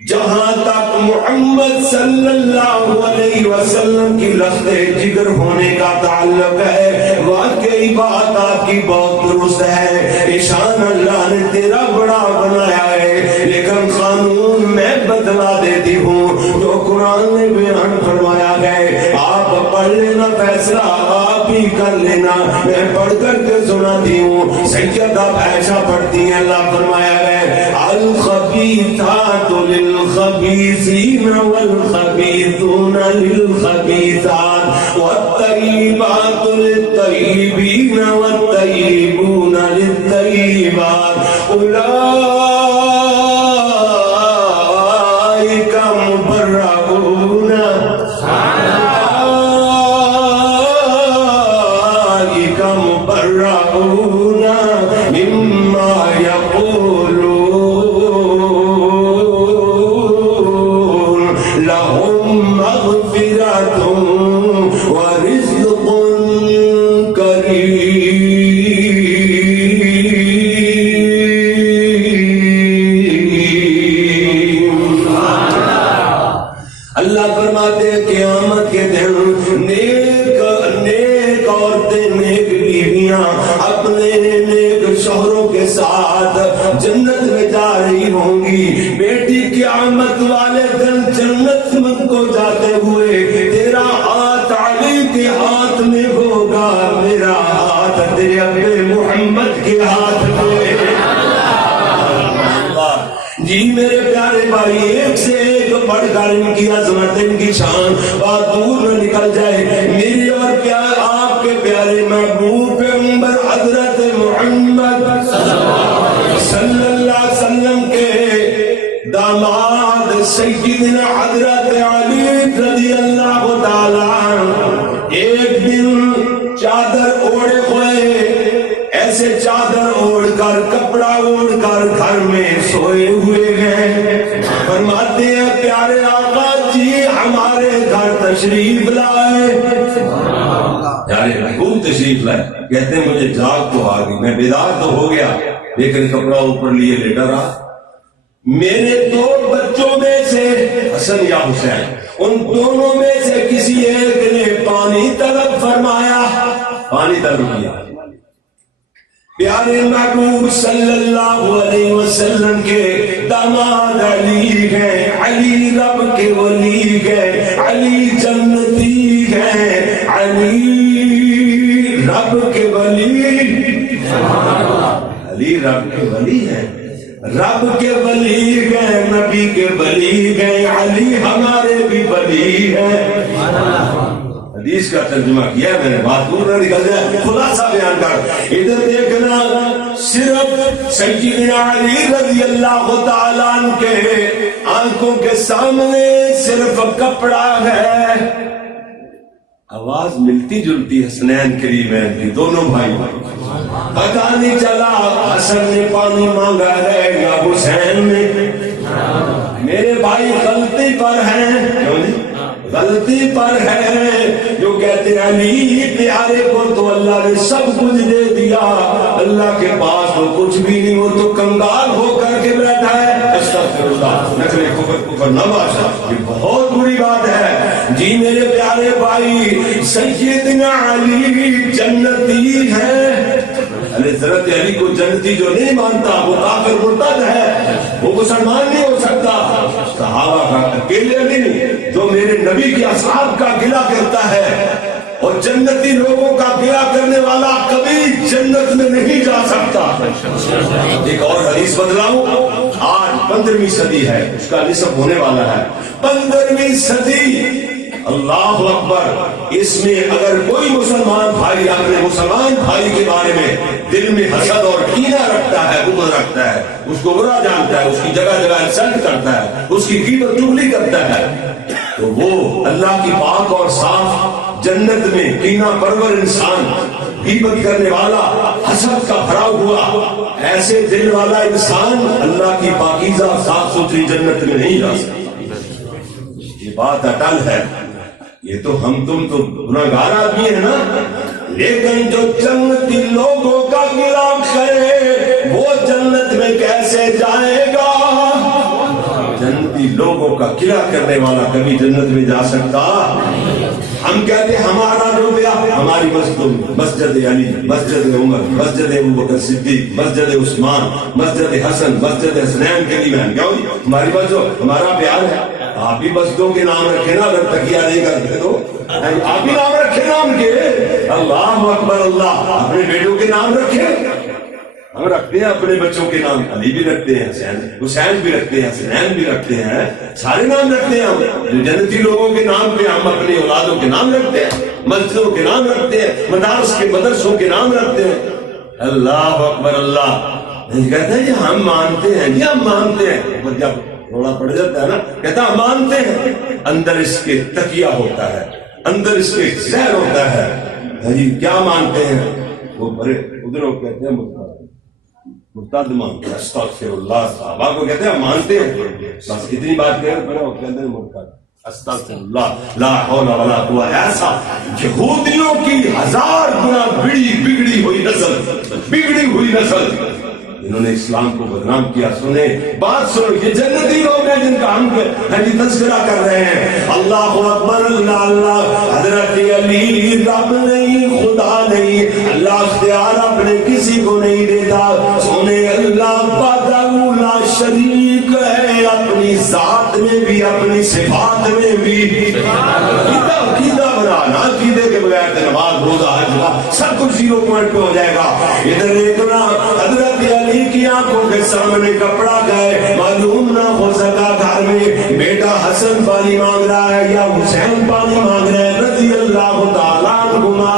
جہاں تک محمد صلی اللہ علیہ وسلم کی لخت جگر ہونے کا تعلق ہے، واقعی بات آپ کی بہت درست ہے. شان اللہ نے تیرا بڑا بنایا ہے، لیکن قانون میں بدلا دیتی ہوں. جو قرآن نے بیان فرمایا ہے آپ پڑھ لینا، فیصلہ آپ ہی کر لینا، میں پڑھ کر کے سناتی ہوں. سیدہ عائشہ پڑھتی ہیں، اللہ فرمایا ہے الخبیثات للخبیثین والخبیثون للخبیثات والطیبات للطیبین والطیبون للطیبات اولئک مبرؤون لهم مغفرة ورزق کریم. اللہ فرماتے ہیں قیامت کے دن نیک عورتیں، نیک بیویاں اپنے نیک شوہروں کے ساتھ جنت میں جا رہی ہوں گی. بیٹی قیامت والے دن جنت کو جاتے ہوئے تیرا ہاتھ علی کے ہاتھ میں ہوگا، میرا ہاتھ تیرے ابے محمد کے ہاتھ میں. جی میرے پیارے بھائی، ایک سے ایک بڑھ کر ان کی عظمت، ان کی شان بات دور نہ نکل جائے. میری اور آپ کے پیارے محبوب پیغمبر حضرت محمد صلی اللہ علیہ وسلم کے داماد سیدنا حضرت علی رضی اللہ تعالیٰ عنہ ایک دن چادر اوڑے ہوئے، ایسے چادر اوڑ کر، کپڑا اوڑ کر گھر میں سوئے ہوئے ہیں. فرماتے ہیں پیارے آقا جی ہمارے گھر تشریف لائے. پیارے محبوب تشریف لائے. کہتے ہیں مجھے جاگ تو آ گئی، میں بیدار تو ہو گیا، لیکن کپڑا اوپر لیے لیٹا رہا. میرے دو بچوں میں سے حسن یا حسین، ان دونوں میں سے کسی ایک نے پانی طلب فرمایا، پانی طلب کیا. پیارے محبوب صلی اللہ علیہ وسلم کے داماد علی ہیں، علی رب کے ولی ہیں، علی جنتی ہیں، علی رب کے ولی، علی رب کے ولی ہیں، رب کے ولی ہیں، نبی کے ولی ہیں، علی ہمارے بھی ولی ہیں. حدیث کا ترجمہ کیا میں نے، بات دور نہ نکل جائے، خلاصہ بیان کر. ادھر دیکھنا، صرف سیدنا علی رضی اللہ تعالیٰ عنہ کے آنکھوں کے سامنے صرف کپڑا ہے. آواز ملتی جلتی حسنین کریمین کی، دونوں بھائی. پتہ نہیں چلا حسن نے پانی مانگا ہے یا حسین نے. میرے بھائی غلطی پر ہیں، غلطی پر ہے جو کہتے ہیں علی پیارے کو تو اللہ نے سب کچھ دے دیا، اللہ کے پاس وہ کچھ بھی نہیں، وہ تو کنگال ہو کر کے بیٹھا ہے. استغفر اللہ، نکلے کفر نہ باشا، یہ بہت بری بات ہے. جی میرے پیارے بھائی، سیدنا علی جنتی ہے. حضرت علی کو جنتی جو نہیں مانتا وہ کافر مرتد ہے، وہ مسلمان نہیں ہو سکتا. صحابہ کا اکیلے نہیں، جو میرے نبی کے اصحاب کا گلہ کرتا ہے اور جنتی لوگوں کا گلہ کرنے والا کبھی جنت میں نہیں جا سکتا. ایک اور حدیث بدلاؤں، آج 15ویں صدی ہے، اس کا نصف ہونے والا ہے. 15ویں صدی، اللہ اکبر. اس میں اگر کوئی مسلمان بھائی اپنے مسلمان بھائی کے بارے میں دل میں حسد اور کینہ رکھتا ہے، بغض رکھتا ہے، اس کو برا جانتا ہے، اس کی جگہ جگہ انسلٹ کرتا ہے، اس کی غیبت چغلی کرتا ہے، تو وہ اللہ کی پاک اور صاف جنت میں کینہ پرور انسان، غیبت کرنے والا، حسد کا بھرا ہوا ایسے دل والا انسان اللہ کی پاکیزہ صاف ستھری جنت میں نہیں جا سکتا. یہ بات اٹل ہے. یہ تو ہم تم تو گناہگار آدمی ہیں نا، لیکن جو جنتی لوگوں کا گلہ کرے وہ جنت میں کیسے جائے گا؟ جنتی لوگوں کا گلہ کرنے والا کبھی جنت میں جا سکتا؟ ہم کہتے ہیں ہمارا روپیہ، ہماری مسجد علی، مسجد عمر، مسجد ابوبکر صدیق، مسجد عثمان، مسجد حسن، مسجد حسنین کے لیے ہماری مسجد، ہمارا پیار ہے. آپ بھی مسجدوں کے نام رکھے نا، اگر تقیہ نہیں کرتے تو آپ بھی نام رکھے نام کے. اللہ اکبر اللہ. اپنے بیٹوں کے نام رکھے، ہم رکھتے ہیں اپنے بچوں کے نام، علی بھی رکھتے ہیں، حسین بھی رکھتے ہیں، حسنین بھی رکھتے ہیں، سارے نام رکھتے ہیں ہم. جنتی لوگوں کے نام پہ ہم اپنی اولادوں کے نام رکھتے ہیں، مسجدوں کے نام رکھتے ہیں، مدارس کے مدرسوں کے نام رکھتے ہیں. اللہ اکبر اللہ. کہتے ہیں جی ہم مانتے ہیں، جی ہم مانتے ہیں. جب روڑا پڑ جاتا ہے نا، کہتا ہم مانتے ہیں، اندر اس کے تکیہ ہوتا ہے، اندر اس کے زہر ہوتا ہے. جی کیا مانتے ہیں؟ وہ بڑے ادھر کہتے ہیں مرتد مانتے ہیں. استغفر اللہ. صحابہ کو کہتے ہیں مانتے ہیں، بس اتنی بات کہہ رہے ہیں مرتد. استغفراللہ لا حول ولا قوت. ایسا یہودیوں کی 1000 گنا بگڑی ہوئی نسل انہوں نے اسلام کو بدنام کیا. سنے بات سنو, یہ جنتی لوگ ہیں جن کا ہم تذکرہ کر رہے ہیں. اللہ اکبر اللہ اللہ. حضرت علی رب نہیں خدا نہیں, اللہ اختیار اپنے کسی کو نہیں دیتا. سنے اللہ وحدہ لا شریک ہے, اپنی ذات میں بھی اپنی صفات میں بھی. عقیدہ بنانا, عقیدے کے بغیر نماز روزہ حج کا سب کچھ 0 پوائنٹ پہ ہو جائے گا. ادھر دیکھنا, حضرت علی کی آنکھوں کے سامنے کپڑا گئے, معلوم نہ ہو سکا گھر میں بیٹا حسن پانی مانگ رہا ہے یا حسین پانی مانگ رہے ہیں رضی اللہ تعالیٰ عنہما.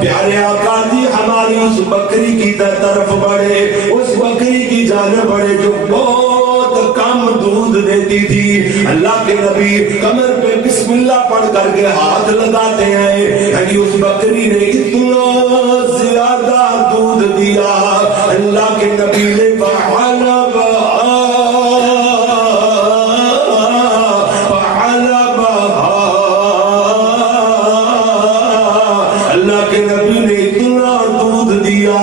پیارے آقا جی ہماری اس بکری کی طرف بڑھے, اس بکری کی جانب بڑھے جو بہت کم دودھ دیتی تھی. اللہ کے نبی کمر پہ بسم اللہ پڑھ کر کے ہاتھ لگاتے ہیں, یعنی اس بکری نے اتنا زیادہ دودھ دیا. اللہ کے نبی نے اللہ کے نبی نے اتنا دودھ دیا,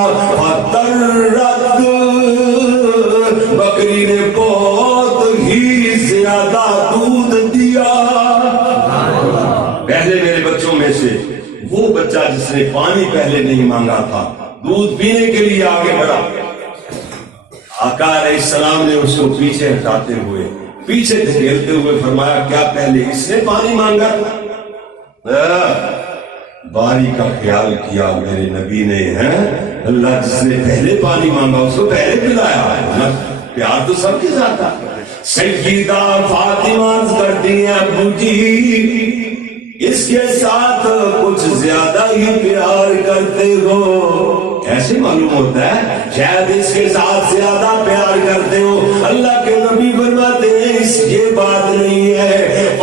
بکری نے بہت ہی زیادہ دودھ دیا. پہلے میرے بچوں میں سے وہ بچہ جس نے پانی پہلے نہیں مانگا تھا, دودھ پینے کے لیے آگے بڑھا. آقا علیہ السلام نے اس کو پیچھے ہٹاتے ہوئے, پیچھے دھکیلتے ہوئے فرمایا کیا پہلے اس نے پانی مانگا؟ باری کا خیال کیا میرے نبی نے, اللہ جس نے پہلے پانی مانگا اس کو پہلے پلایا. پیار تو سب کے ساتھ تھا. سیدہ فاطمہ کرتی ہیں ابو جی اس کے ساتھ کچھ زیادہ ہی پیار کرتے ہو. ایسے معلوم ہوتا ہے شاید اس کے ساتھ زیادہ پیار کرتے ہو. اللہ کے نبی فرماتے ہیں اس یہ بات نہیں ہے.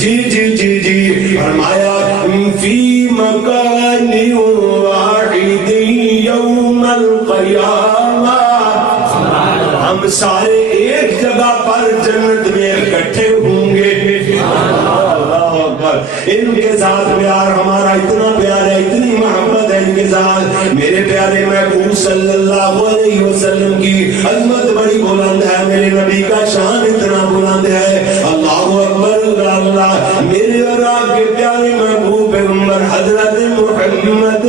جی جی جی جی فرمایا فی مکان واحد یوم القیامہ, ہم سارے ایک جگہ پر جنت میں اکٹھے ہوں گے. اللہ اکبر. ان کے ساتھ پیار ہمارا اتنا پیار ہے, اتنی محبت ہے ان کے ساتھ. میرے پیارے محبوب صلی اللہ علیہ وسلم کی عظمت بڑی بلند ہے, میرے نبی کا شان اتنا بلند ہے. اللہ اکبر اللہ. میرے اور آپ کے پیارے محبوب پیغمبر حضرت محمد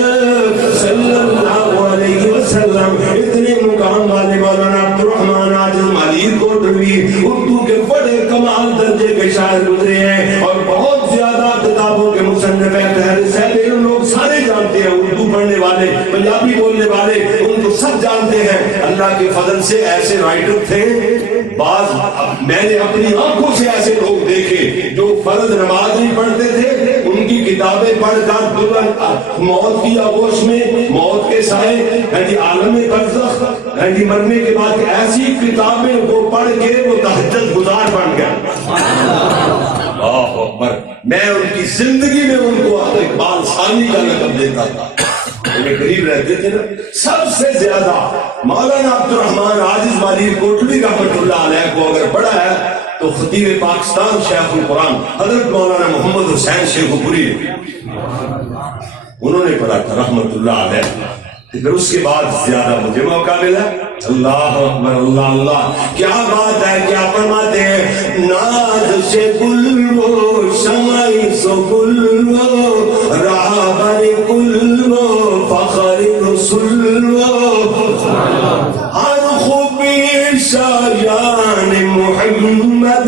صلی اللہ علیہ وسلم اتنے مقام والے مولانا عبد الرحمن عاجز مالی کوٹوی اردو کے بڑے کمال درجے کے شاعر گزرے ہیں اور بہت زیادہ کتابوں کے مصنف ہیں. پہلے سے لوگ سارے جانتے ہیں, اردو پڑھنے والے, پنجابی بولنے والے, ان کو سب جانتے ہیں. اللہ کے فضل سے ایسے رائٹر تھے. بعض میں نے اپنی آنکھوں سے ایسے لوگ دیکھے جو فرض نماز نہیں پڑھتے تھے, ان کی کتابیں پڑھ کر موت کی آغوش میں, موت کے سائے, عالم برزخ, مرنے کے بعد ایسی کتابیں کو پڑھ کے وہ تہجد گزار بن گیا. اللہ اکبر. میں ان کی زندگی میں ان کو اقبال ثانی کا لقب دیتا تھا. قریب رہتے تھے نا. سب سے زیادہ مولانا عبد الرحمن عاجز مالی کوٹلی رحمۃ اللہ علیہ کو اگر پڑھا ہے تو خطیب پاکستان شیخ القرآن حضرت مولانا محمد حسین شیخ پوری انہوں نے پڑھا تھا رحمۃ اللہ علیہ. پھر اس کے بعد زیادہ مجھے موقع ملا. اللہ اکبر اللہ اللہ. کیا بات ہے, کیا فرماتے ہیں. ناز سے گلو شمائی سو گلو راہ بر گلو سلو ہر خوبی شایان محمد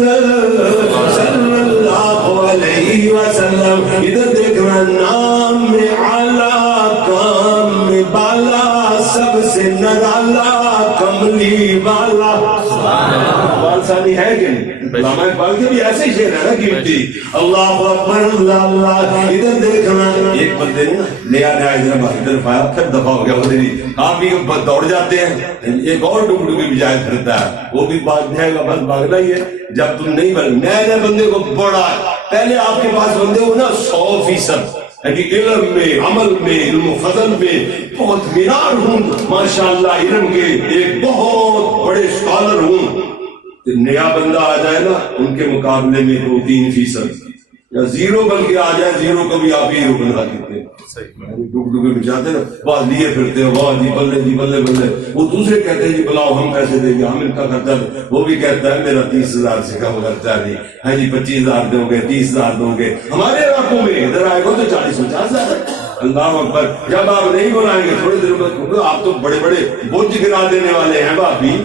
صلی اللہ علیہ وسلم. ادھر دیکھنا نام اعلیٰ کام بالا سب سے نرالا کملی والا. ثانی ہے کہ علامہ اقبال کے بھی ایسے شعر ہے نا قیمتی. اللہ اکبر اللہ اللہ. ادھر دیکھنا ایک بندے نے نیا ادھر پایا پھر دفعہ ہو گیا ادھر ہی. آپ بھی دوڑ جاتے ہیں. ایک اور ڈوب بجائے پھرتا ہے وہ بھی بھاگ جائے گا. بس بھاگنا ہی ہے. جب تم نہیں نئے بندے کو بڑا پہلے آپ کے پاس بندے ہو نا 100% علم میں عمل میں علم و فضل میں بہت مینار ہوں ماشاءاللہ. علم کے ایک بہت بڑے اسکالر ہوں. نیا بندہ آ جائے نا ان کے مقابلے میں 2-3% یا 0 بلکہ آ جائے 0 کو بھی آپ ہی روکنا دیتے ہیں. ڈوبے بچاتے نا بعض لیے پھرتے ہیں. واہ جی بلے جی بلے بلے. وہ دوسرے کہتے ہیں جی بلاؤ ہم پیسے دیں گے ہم ان کا خرچہ. وہ بھی کہتا ہے میرا 30,000 سے کم خرچہ نہیں. ہاں جی 25,000 دو گے 30,000 دو گے. ہمارے علاقوں میں ادھر آئے گا تو 40-50,000. اللہ اکبر. جب آپ نہیں بلائیں گے تھوڑی دیر بعد آپ تو بڑے بڑے برج گرا دینے والے ہیں بھابھی.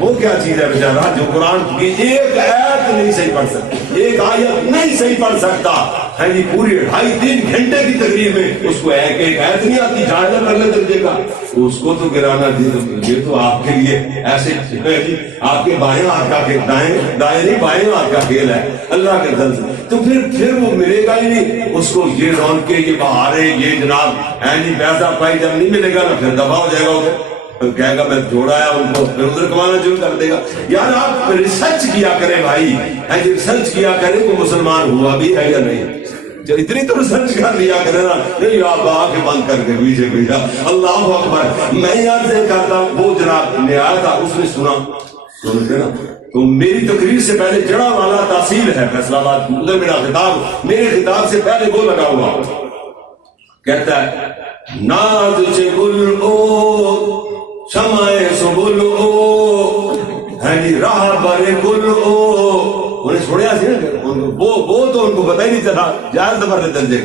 وہ کیا چیز ہے بیچارہ جو قرآن کی ایک آیت نہیں صحیح پڑھ سکتا, ایک آیت نہیں صحیح پڑھ سکتا ہے جی. پوری 2.5-3 گھنٹے کی تقریر میں اس کو ایک آیت نہیں آتی. جائزہ کر لے درجے کا اس کو تو گرانا دی. یہ تو آپ کے لیے ایسے آپ کے بائیں ہاتھ کا کھیل, دائیں نہیں بائیں ہاتھ کا کھیل ہے اللہ کے دل سے. تو پھر وہ ملے گا ہی نہیں اس کو. یہ رون کے یہ بہارے یہ جناب ہے جی پیسہ پائی جب نہیں ملے گا نا پھر دفاع ہو جائے گا. ادھر کہے گا میں جوڑایا ان کو پھر ادھر کمانا شروع کر دے گا. یار آپ ریسرچ کیا کریں بھائی. ریسرچ کیا کریں وہ مسلمان ہوا بھی ہے یا نہیں. اتنی تو ریسرچ کر لیا کرے نا. نہیں آپ آنکھیں بند کر کے پیچھے پیچھے. اللہ اکبر. میں یاد سے کرتا ہوں وہ جناب نے آیا تھا اس نے سنا سنتے نا تو میری تقریر سے پہلے جڑا والا تحصیل ہے فیصلہ آباد ادھر میرا خطاب میرے خطاب سے پہلے وہ لگا ہوا کہتا ہے ناز سے گل او شمائے سبل او ہے جی راہ بر گل او. انہیں چھوڑیا سی نا وہ تو ان کو پتہ ہی نہیں چلا جائز دفعہ دیتے ہیں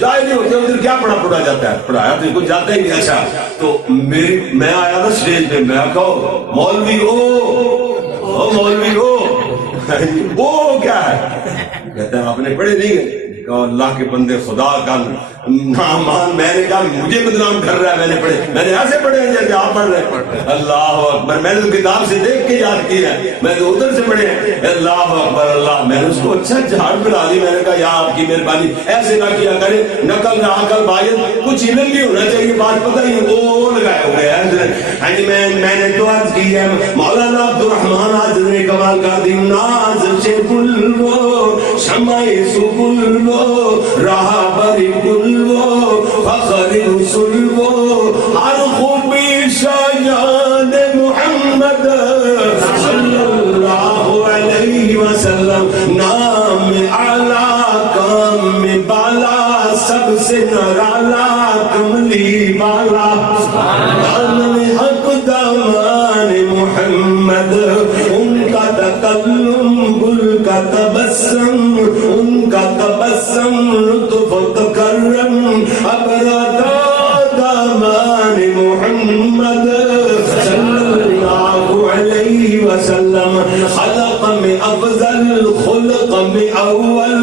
جائز نہیں ہوتے ادھر کیا پڑھا جاتا ہے. پڑھایا تو کوئی جاتا ہی نہیں. اچھا تو میں آیا تھا اسٹیج پہ میں کہو مولوی او مولوی او وہ کیا ہے کہتا ہے آپ نے پڑھے نہیں گئے. اللہ کے بندے خدا کا نام میں نے کہا مجھے بدنام کر رہا ہے. میں نے پڑھے میں نے ایسے پڑھے ہیں جیسے آپ پڑھ رہے ہیں. اللہ اکبر. میں نے تو کتاب سے دیکھ کے یاد کیا ہے. میں تو ادھر سے پڑھے ہیں. اللہ اکبر اللہ. میں نے اس کو اچھا جھاڑ پھیلا دی. میں نے کہا یا آپ کی مہربانی ایسے نہ کیا کرے. نقل نہ عقل باید کچھ علم بھی ہونا چاہیے. بات پتہ ہی وہ لگائے ہوئے ہیں. میں نے تو عرض کی ہے مولانا عبد الرحمان آج نے کمال کر دی. ناز سے بلو شمع سبل راہ بری بلو فخر سلو ہر خوبی شایان محمد صلی اللہ علیہ وسلم. نام اعلیٰ کام بالا سب سے نرالا کملی والا. دامن حق دامان محمد ان کا تکلم گل کا تبسم ان کا تبسم لطف و تکرم ابرتا دامان محمد صلی اللہ علیہ وسلم. خلق میں افضل خلق میں اول.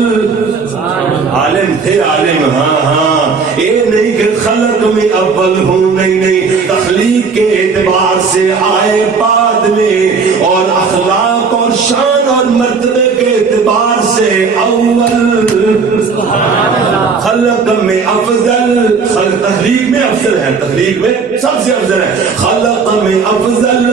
عالم تھے عالم ہاں یہ نہیں کہ خلق میں اول ہوں. نہیں تخلیق کے اعتبار سے آئے بعد میں اور اخلاق اور شان اور مرتبے کے اعتبار سے اول. خلق میں افضل تخلیق میں افضل ہے. تخلیق میں سب سے افضل ہے. خلق میں افضل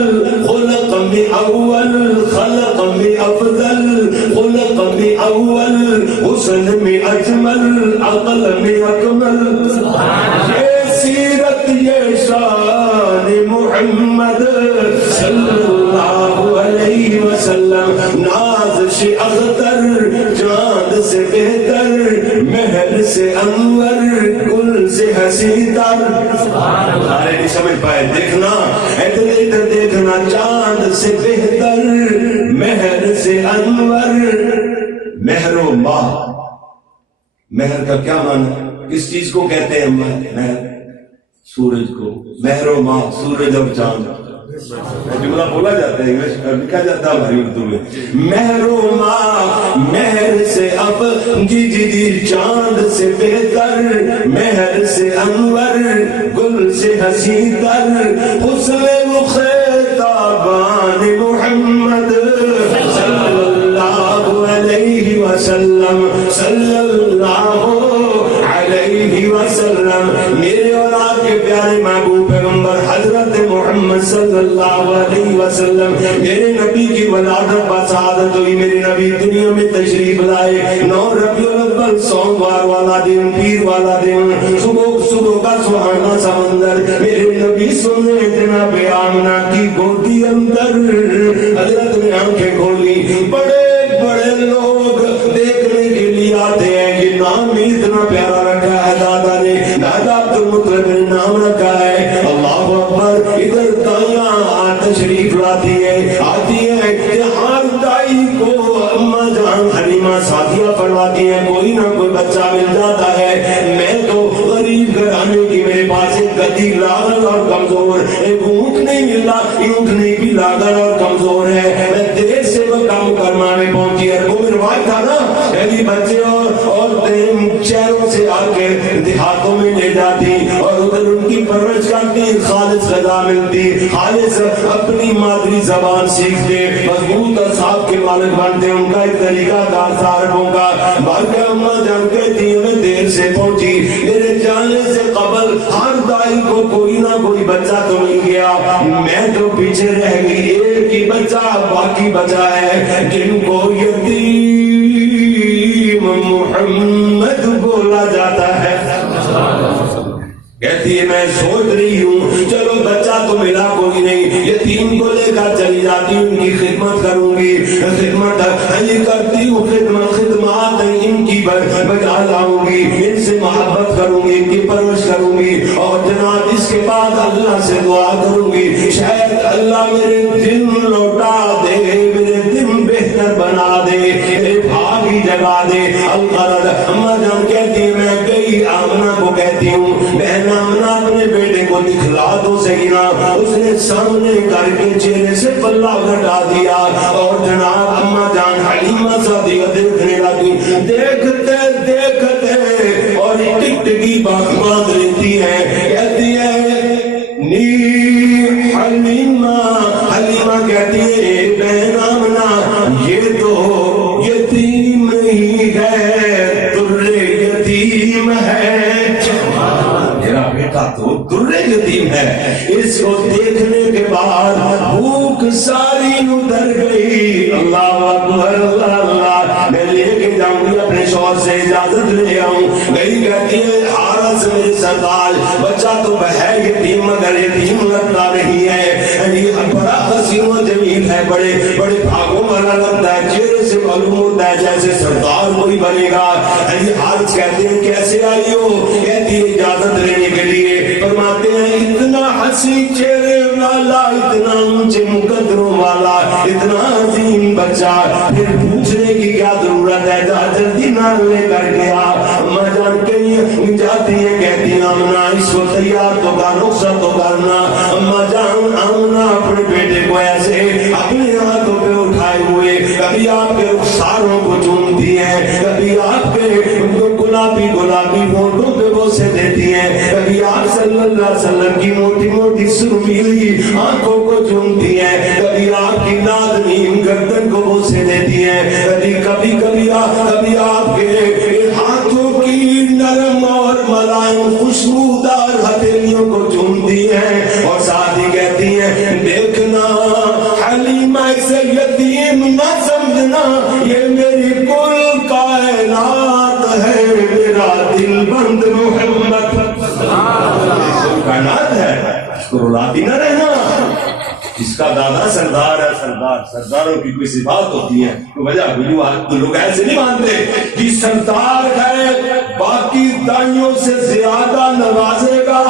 خلق میں اول. خلق میں افضل خلق میں اول. حسن میں اجمل عقل میں اکمل. یہ سیرت یہ شان محمد صلی اللہ علیہ وسلم. ناز سے اختر چاند سے بہتر مہر سے انور گل سے حسین تر. سارے نہیں سمجھ پائے. دیکھنا ادھر دیکھنا چاند سے بہتر مہر سے انور. مہر و ماہ. مہر کا کیا معنی ہے؟ کس چیز کو کہتے ہیں مہر؟ سورج کو، مہر و ماہ، سورج اور چاند. جملہ بولا جاتا ہے، انگلش لکھا جاتا ہے ہماری اردو میں. مہر و ماہ مہر سے اب جی چاند سے بہتر، مہر سے انور گل سے حسی تر، حسن رخ تابان محمد صلی اللہ علیہ وسلم، صلی اللہ علیہ وسلم. میرے اور آپ کے پیارے محبوب پیغمبر حضرت محمد صلی اللہ علیہ وسلم، میرے نبی کی ولادت بسعادت ہوئی. میرے نبی دنیا میں تشریف لائے 9 ربیع الاول، سوموار والا دن، پیر والا دن، صبح کا سہانا سمندر. میرے نبی سننے جناب آمنہ کی گودی اندر حضرت نے آنکھیں کھولی. بڑے بڑے لوگ دیکھنے کے لیے آتے ہیں کہ نام بھی اتنا پیارا رکھا ہے دادا نے، دادا عبد المطلب نے نام رکھا ہے. اللہ اکبر. ادھر دائیاں تشریف لاتی ہے، آتی ہے جہاں دائی کو اما جان حلیمہ سعدیہ فرماتی ہے کوئی نہ کوئی بچہ مل جاتا ہے. میں تو غریب گھرانے کی، میرے پاس ایک گدی لاغر اور کمزور، ایک اونٹ نہیں ملا، اونٹنی بھی لاغر اور کمزور ہے. میں دیر سے وہ کام کرما میں پہنچی ہے. وہ میرے بھائی تھا نا، یعنی بچے اور عورتیں شہروں سے آ کے دیہاتوں میں لے جاتی اور ادھر ان کی پرورش کرتی، خالص غذا ملتی، خالص اپنی مادری زبان سیکھتے، مضبوط اصحاب کے مالک بنتے. ان کا ایک طریقہ کار تھا عربوں کا. بلکہ اماں جان کہتی ہیں میں دیر سے پہنچی، میرے جانے سے قبل ہر دائی کو کوئی نہ کوئی بچہ تو مل گیا، میں تو پیچھے رہ گئی. ایک ہی بچہ باقی بچا ہے جن کو یتیم محمد بولا جاتا ہے. کہتی ہے میں سوچ رہی ہوں چلو بچہ تو ملا کوئی نہیں، یتیم کو لے کر چلی جاتی ہوں، ان کی خدمت کروں گی، خدمت کرتی ہوں، خدمات ان کی بجا لاؤں گی، ان سے محبت کروں گی، ان کی پرورش کروں گی، اور جناب اس کے بعد اللہ سے دعا کروں گی شاید اللہ میرے دن لوٹا دے، میرے دن بہتر بنا دے، میرے بھاگ ہی جگا دے. الغرض اماں جان کہتی ہے میں گئی آمنہ کو کہتی ہوں بہن آمنہ اپنے بیٹے کو دکھلا دو سکینہ. اس نے سامنے کر کے چہرے سے پلہ ہٹا دیا اور جناب اماں جان حلیمہ سعدیہ دیکھنے لگی. دیکھتے دیکھتے اور ٹک ٹکی باندھ لیتی ہے، کہتی ہے نی حلیمہ. حلیمہ کہتی ہے بہن آمنہ یہ تو یتیم نہیں ہے، در یتیم ہے. میرا بیٹا تو در یتیم ہے. اس کو دیکھنے کے بعد بھوک ساری اتر گئی. اللہ اکبر اللہ اللہ. میں لے کے جاؤں گی اپنے شوہر سے اجازت لے آؤں. گئی کہتی ہے حارث میرے سردار بچہ تو ہے یتیم مگر یتیم لگتا نہیں ہے، بڑا حسین و جمیل ہے، بڑے بڑے بھاگوں والا لگتا ہے، چہرے سے معلوم ہوتا ہے جیسے سردار کوئی بنے گا. حارث کہتے ہیں کیسے آئی ہو؟ کہتی ہے اجازت لینے کے لیے. فرماتے ہیں اتنا حسین چہرے والا، اتنا اونچے مقدروں والا، اتنا عظیم بچہ، پھر پوچھنے کی کیا ضرورت ہے، جا جلدی نہ لے کر گیا. اماں جان کہیں جاتی ہے کہتی ہیں آمنہ اس کو تیار تو کا رخصت تو کرنا. اماں جان آمنہ اپنے بیٹے کو ایسے اپنے ہاتھوں پہ اٹھائے ہوئے کبھی آپ کے رخساروں کو چومتی ہیں، کبھی آپ کے گلابی گلابی ہونٹوں پہ بوسے دیتی ہیں، کبھی آپ صلی اللہ علیہ وسلم کی موٹی موٹی سرمیلی آنکھوں کو چومتی ہیں، کبھی آپ کی نازنین گردن کو بوسے دیتی ہیں، کبھی آپ کے ہاتھوں کی نرم اور ملائم خوشبودار ہتھیلیوں کو چومتی ہیں، اور ساتھ ہی کہتی ہیں دیکھنا حلیمہ سے یتیم نہ سمجھنا، یہ میری کل کائنات ہے، میرا دل بند محمد کائنات ہے. اس کو رلاتی نہ رہنا. جس کا دادا سردار ہے، سرداروں کی کوئی صفات ہوتی ہے تو وجہ تو لوگ ایسے نہیں مانتے کہ سردار ہے باقی دائیوں سے زیادہ نوازے گا.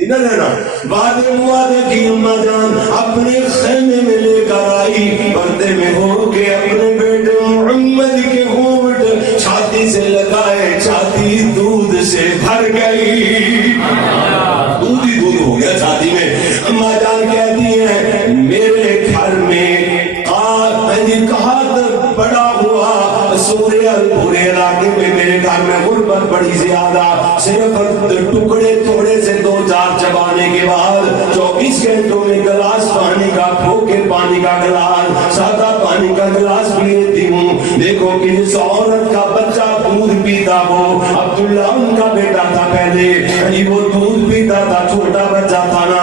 نہ رہنا. وعدے کی اماں جان اپنے خیمے میں لے کر آئی، پردے میں ہو کے اپنے بیٹے محمد کے ہونٹ چھاتی سے لگائے، چھاتی دودھ سے بھر گئی، دودھ ہی دودھ ہو گیا چھاتی میں۔ اما جان کہتی ہیں میرے گھر میں کہات بڑا ہوا، سوریا پورے علاقے میں میرے گھر میں غربت بڑی زیادہ، صرف ٹکڑے تھوڑے سے دو چار چبانے کے بعد 24 گھنٹوں میں گلاس پانی کا، پھوکے پانی کا گلاس، سادہ پانی کا گلاس بھی لیتی ہوں۔ دیکھو کہ اس عورت کا بچہ دودھ پیتا ہو، عبداللہ ان کا بیٹا تھا پہلے، وہ دودھ پیتا تھا، چھوٹا بچہ تھا نا،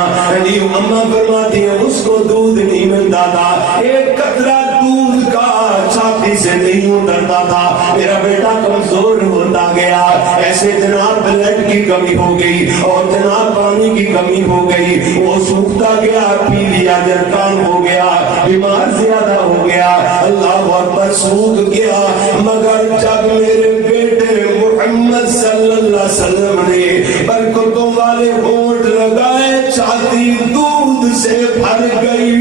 اماں فرماتی ہیں اس کو دودھ نہیں ملتا تھا، ایک قطرہ دودھ کا چھاتی سے نہیں اترتا تھا، میرا بیٹا کمزور ہوتا گیا، ایسے جناب بلڈ کی کمی ہو گئی اور جناب پانی کی کمی ہو گئی، وہ سوکھتا گیا، پی لیا جرکان ہو گیا، بیمار زیادہ ہو گیا، اللہ اکبر سوکھ گیا، مگر جب میرے بیٹے محمد صلی اللہ علیہ وسلم نے برکتوں والے ہونٹ لگائے، چھاتی دودھ سے بھر گئی۔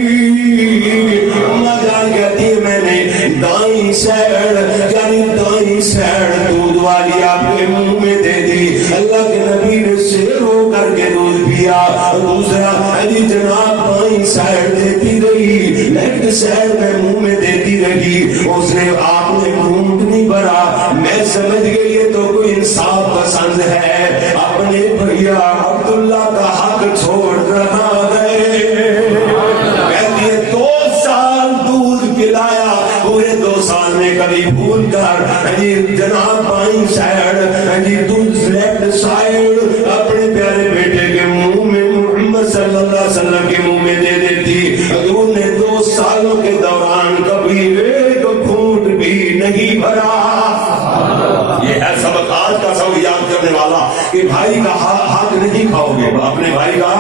اماں جان کہتی ہے میں نے دائیں سیڑ یعنی دائیں سیڑ دودھ والی آپ کے منہ میں دے دی، اللہ کے نبی نے سیر ہو کر کے دودھ پیا، دوسرا علی جناب بائیں سیڑ دیتی رہی، لیفٹ سیڑ میں منہ میں دیتی رہی، اس نے آپ نے گھونٹ نہیں بھرا، میں سمجھ گئی یہ تو کوئی انصاف پسند ہے، اپنے بھیا عبداللہ کا حق چھوڑ رہا ہے۔ کہتی ہے 2 سال دودھ پلایا، پورے 2 سال میں کبھی بھول کر جناب بائیں سائڈ دودھ لیفٹ سائڈ اپنے پیارے بیٹے کے منہ میں محمد صلی اللہ علیہ وسلم کے منہ میں دے دیتی، حضور نے 2 سالوں کے دوران کبھی ایک گھونٹ بھی نہیں بھرا۔ یہ ہے سبق آج کا سبق یاد کرنے والا کہ بھائی کا حق نہیں کھاؤ گے، اپنے بھائی کا،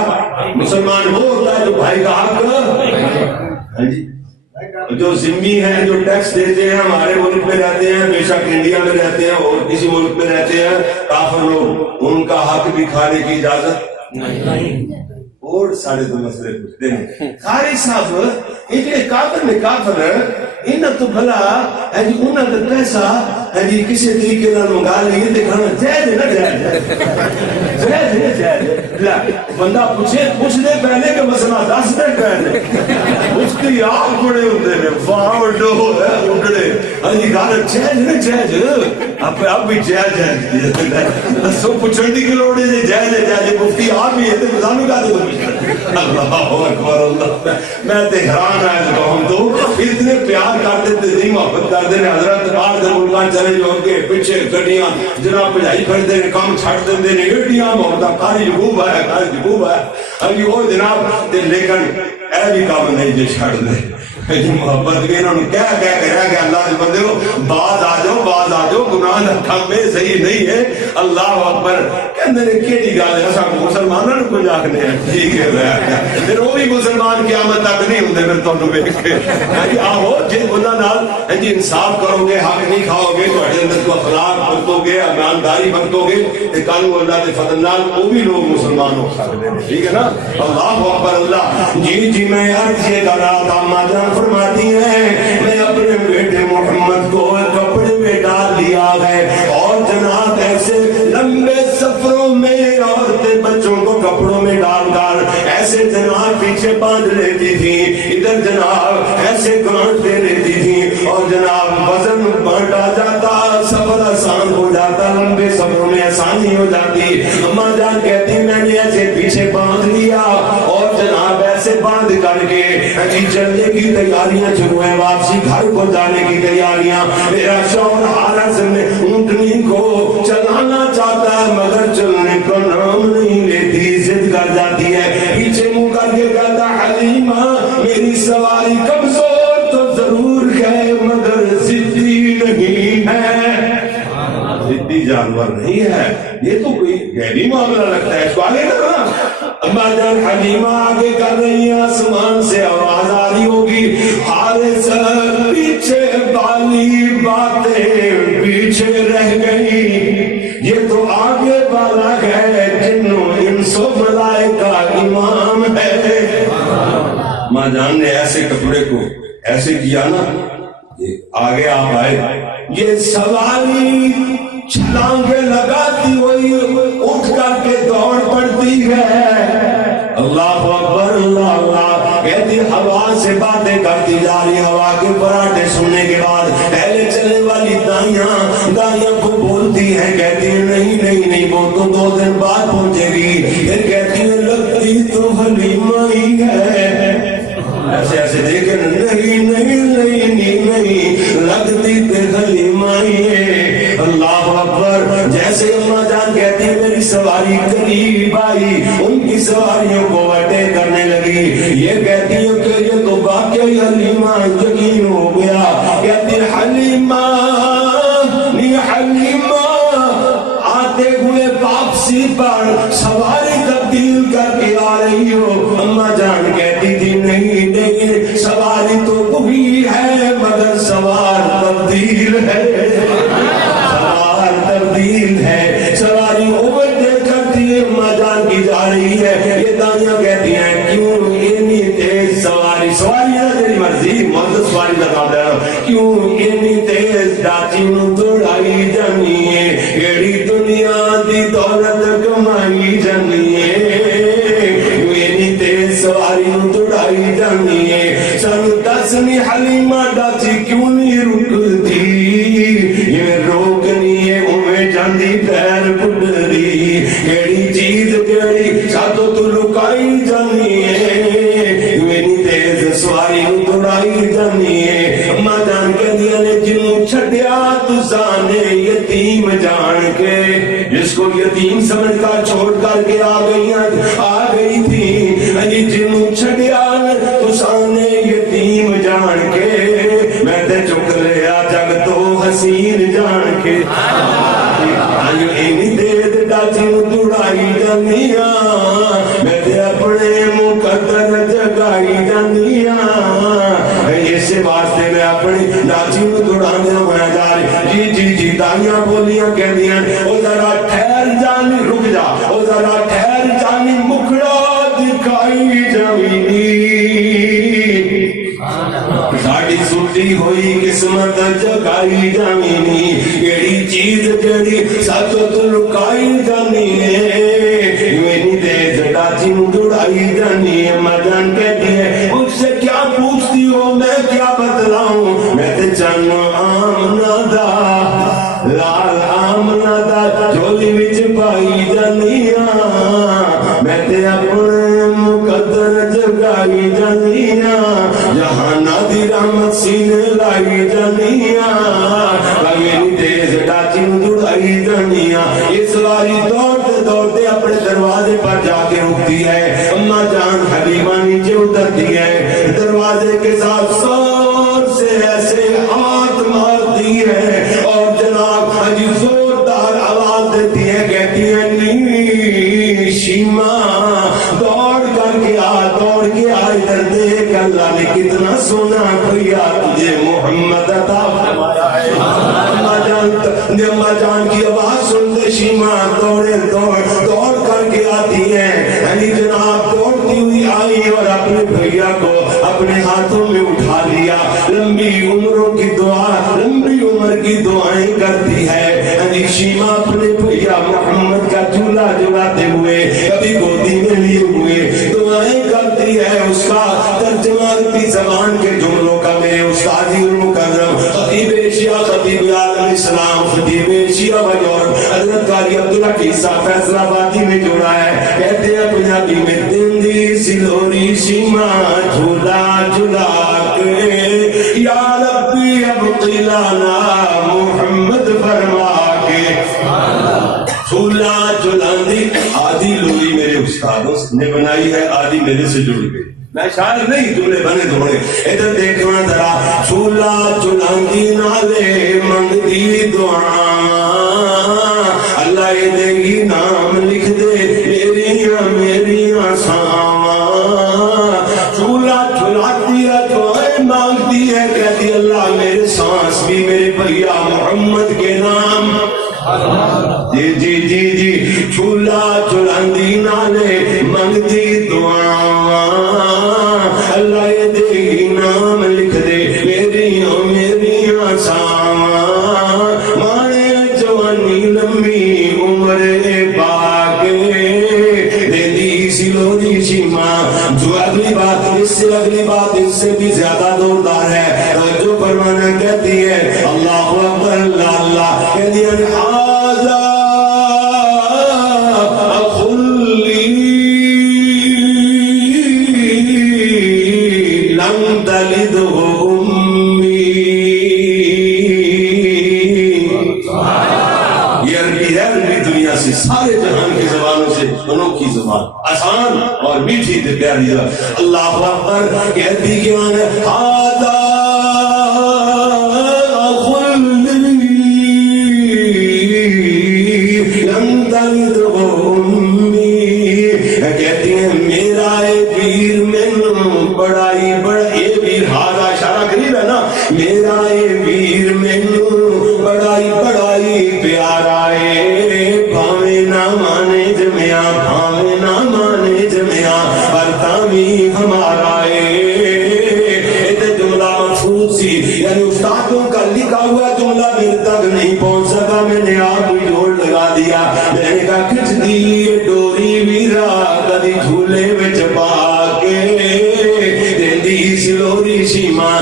مسلمان وہ ہوتا ہے جو بھائی کا حق، ہاں جی، جو ذمہ ہیں، جو ٹیکس دیتے ہیں، ہمارے ملک میں رہتے ہیں، بے شک انڈیا میں رہتے ہیں اور کسی ملک میں رہتے ہیں کافر لوگ، ان کا حق بھی کھانے کی اجازت نہیں۔ اور سارے تو مسئلے پوچھتے ہیں قاری صاحب، یہ جو کافر میں کافر انہاں تو بھلا ہے جی، انہاں کا پیسہ ہے جی کسی طریقے نال منگا لیے تے کھانا جائز نہ جائز جائز بندہ پوچھ لے پہلے کہ مسئلہ دس دے پہلے، اس کی آپ بڑے ہوتے ہیں فاوڈو ہے اگڑے، ہاں جی گل جائز نہ جائز، اب بھی جائز ہے، دسو پوچھن دی کی لوڑ ہے جی، جائز ہے جائز، مفتی آپ ہی ہے تے سانو کا دے اللہ اکبر اللہ، میں تے حیران ہے قوم تو اتنے پیار کرتے تے نہیں محبت کرتے ہیں، حضرت باہر دے ملکان چلے جو کے پیچھے گڈیاں جناب بجائی کھڑتے ہیں، کام چھٹ دیندے نے، ایڈیاں محبت کاری جبوب ہے، کاری جبوب ہے، ابھی وہ جناب تے لیکن اے بھی کام نہیں جو چھٹ دے محبت بھی انہوں نے کہہ رہا کہ اللہ کے بندے ہو باز آ جاؤ، گناہ نہ کھمے صحیح نہیں ہے، اللہ اکبر کہندے نے کیڑی گل ہے، اساں مسلماناں نوں کوئی آکھنے ہیں ٹھیک ہے، پھر وہ بھی مسلمان قیامت تک نہیں ہوندے، پھر تانوں ویکھ کے آہو جن بندہ نال جی انصاف کرو گے، حق نہیں کھاؤ گے، تہاڈے اندر تو اخلاق برتو گے، ایمانداری برتو گے تے کل اللہ دے فضل نال وہ بھی لوگ مسلمان ہو سکتے ہیں، ٹھیک ہے نا، اللہ اکبر اللہ۔ جی میں عرض یہ کر رہا تھا، ماں جان فرماتی ہیں میں اپنے بیٹے محمد کو کپڑے میں ڈال لیا ہے، اور جناب ایسے لمبے سفروں میں عورتیں بچوں کو کپڑوں میں ڈال کر ایسے جناب پیچھے باندھ لیتی تھی، ادھر جناب ایسے گانٹ دے لیتی تھی، اور جناب وزن بانٹا جاتا، سفر آسان ہو جاتا، لمبے سفروں میں آسانی ہو جاتی۔ اماں جان کہتی میں نے ایسے پیچھے باندھ لیا اور جناب ایسے باندھ کر کے چلنے کی تیاریاں شروع ہیں، واپسی گھر کو جانے کی تیاریاں، میرا شوہر حالت میں اونٹنی کو چلانا چاہتا ہے مگر چلنے کا نام نہیں لیتی، ضد کر جاتی ہے، پیچھے منہ کر کے کہتا حلیمہ میری سواری کمزور تو ضرور ہے مگر ضدی نہیں ہے، ضدی جانور نہیں ہے، یہ تو کوئی غیبی معاملہ لگتا ہے، اس کو آگے کرنا۔ اماں جان حلیمہ آگے کر رہی ہیں، آسمان سے آواز آ رہی ہوگی، حارث پیچھے والی باتیں پیچھے رہ گئی، یہ تو آگے والا ہے جنوں انس و ملائکہ امام ہے۔ ماں جان نے ایسے کپڑے کو ایسے کیا نا، یہ آگے آپ آئے، یہ سواری چھلانگے لگاتی ہوئی اٹھ کر کے دوڑ پڑتی ہے، اللہ اکبر اللہ اللہ کہتی ہوا سے باتیں کرتی جا رہی، ہوا کے پراٹھے سننے کے بعد پہلے چلنے والی دائیاں کو بولتی ہیں، کہتی ہیں نہیں وہ تو 2 دن بعد پہنچے گی، پھر کہتی ہیں لگتی تو حلیمہ ہی ہے، ایسے دیکھیں نہیں لگتی تے حلیمہ ہی ہے، اللہ اکبر۔ جیسے اماں جان کہتی ہے میری سواری قریب آئی، ان کی سواریوں کو وٹے کرنے لگی، یہ کہتی ہے کہ یہ تو واقعی حلیمہ، یقین ہو گیا، کہتی ہے حلیمہ آتے ہوئے واپسی پر سواری تبدیل کر کے آ رہی ہو؟ اماں جان کہتی تھی نہیں سواری تو وہی ہے مگر سوار تبدیل ہے، سوار تبدیل ہے، سواری اوورٹیک کرتی ہے، اماں جان کی جا رہی ہے، یہ دائیاں کہتی ہیں کیوں اتنی تیز سواری ہے تیری مرضی مدد سواری لگا دے رہا، کیوں اتنی تیز ڈاچی نو دوڑائی جانی ہے، کیڑی دنیا دی دولت کمائی جانی ہے، اتنی تیز سواری نو دوڑائی جانی ہے، سن دسنی حلیمہ ڈاچی کیوں نہیں رکتی، یہ روکنی ہے اوے جاندی پیر پڑی، کیڑی چیز کیڑی ساتو تو لکائی جانی ہے، اتنی تیز سواری نو دوڑائی جانی ہے، اماں جان کے دیا نے جنوں چھڈیا تسانے یتیم جان کے، جس کو یتیم سمجھ کر چھوڑ کر کے آ گئی تھی، جنوں چھڈیا تسانے یتیم جان کے، میں تے چک لیا جگ تو حسین جان کے، اینی دید ڈاچی نو دوڑائی جانیاں، میں تے اپنے مقدر جگائی جانیاں، اسے واسطے میں اپنی ڈاچی نو دوڑانا ہویا جا رہی، جی دائیاں بولیاں کہندیاں او ذرا ٹھہر جانی، رک جا، او ذرا ٹھہر جانی، مکھڑا دکھائی جانی، ساڑی سٹی ہوئی قسمت جگائی جانی، کیڑی چیز کیڑی ساتو تو لکائی جانی ہے، وینی تیز ڈاچی نو دوڑائی جانی ہے، اماں جان کہتی ہے مجھ سے کیا پوچھتی ہو میں کیا بتلاؤں، میں تے چن آمنہ دا لال آمنہ دا جھولی وچ پائی جانیاں، میں تے اپنے مقدر جگائی جانیاں، جہاں دی رحمت سینے لائی جانیاں، وینی تیز ڈاچی نو دوڑائی جانیاں، اس واری دوڑتے اپنے دروازے پر جا کے رکتی ہے، اماں جان حلیمہ نیچے اترتی ہے، دروازے کے ساتھ زور سے ایسے ہاتھ مارتی ہے اور جناب حجی زوردار آواز دیتی ہے، کہتی ہے نی شیمہ دوڑ کے آ ادھر دیکھ، اللہ نے کتنا سونا بھیا تجھے محمد عطا فرمایا ہے، اماں جان کی آواز سنتے شیمہ دوڑ کر کے آتی ہے، جناب دوڑتی ہوئی آئی اور اپنے بھیا کو اپنے ہاتھوں میں اٹھا لیا، لمبی عمروں کی لمبی عمر کی دعائیں کرتی ہے، شیمہ اپنے بھیا محمد کا جھولا جھلاتے ہوئے کبھی گودی میں لیے ہوئے دعائیں کرتی ہے، اس کا ترجمہ عربی زبان کے جملوں کا میرے استاد المکرم خطیب ایشیا خطیب عالم اسلام خطیب ایشیا و یورپ حضرت قاری عبدالحق صاحب فیصل آبادی میں جوڑا ہے، کہتے ہیں پنجابی میں تندی سلوری شیمہ جھولا جھلا کے یا ربی اب قلانا محمد فرما کے، جھولا جھلاندی آدھی لوری میرے استادوں نے بنائی ہے، آدھی میرے سے جڑ گئی، میں شاعر نہیں جملے بنے دھوڑے، ادھر دیکھنا ذرا، جھولا جھلاندی نالے منگتی دعا، اللہ یہ دے گی نام لکھ دے میریاں ساواں، جھولا جھلاتی ہے دعائیں مانگتی ہے، کہتی اللہ میرے سانس بھی میرے بھیا محمد کے نام، جی جھولا جھلاندی نالے منگتی دعا، اللہ یہ دے نام لکھ دے میریاں ساواں، پھر اگلی بات اس سے بھی زیادہ دوردار ہے، جو فرمانا کہتی ہے اللہ اکبر اللہ اللہ، کہتی ہے آزا خلی لم تلد سارے جہان کی زبانوں سے انوکھی زبان، آسان اور میٹھی تے پیاری زبان۔ اللہ اکبر کہتی کیوں ہے ہاذا خلی لم تلد امی، کہتی ہیں میرا اے پیر مینوں بڑائی اے پیر ہاذا اشارہ قریب ہے نا، میرا اے پیر مینوں بڑائی پیارا ہے، بھاوے نہ مانے جمیا پر تامی ہمارا ہے۔ جملہ مخصوص سی، یعنی استادوں کا لکھا ہوا جملہ میرے تک نہیں پہنچ سکا، میں نے آپ کو جوڑ لگا دیا، میں نے کہا کھچ دی ڈوری ویرا کدی جھولے وچ پا کے دیندی سلوری شیما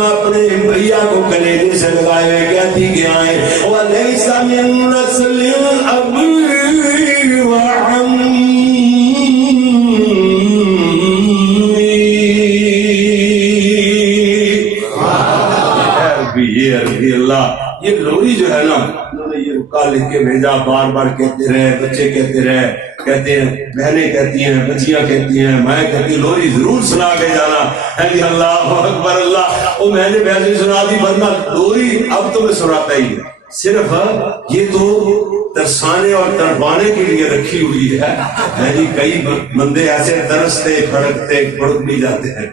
اپنے بھیا کو کلیجے سے لگائے ہوئے کہتی گیا ہے وَلَيْسَ مِن نَسْلِ الْأَبِي وَعَمِّي، یہ عربی اللہ، یہ لوری جو ہے نا، انہوں نے یہ رکا لکھ کے بھیجا، بار بار کہتے رہے، بچے کہتے رہے، کہتے ہیں بہنیں کہتی ہیں، بچیاں کہتی ہیں، میں کہتی لوری ضرور سنا کے جانا ہے جی۔ اللہ اکبر اللہ، وہ میں نے ویسے سنا دی، ورنہ لوری اب تو میں سناتا ہی ہے، صرف یہ تو ترسانے اور تڑپانے کے لیے رکھی ہوئی ہے جی۔ کئی بندے ایسے ترستے پھڑکتے پھڑک بھی جاتے ہیں،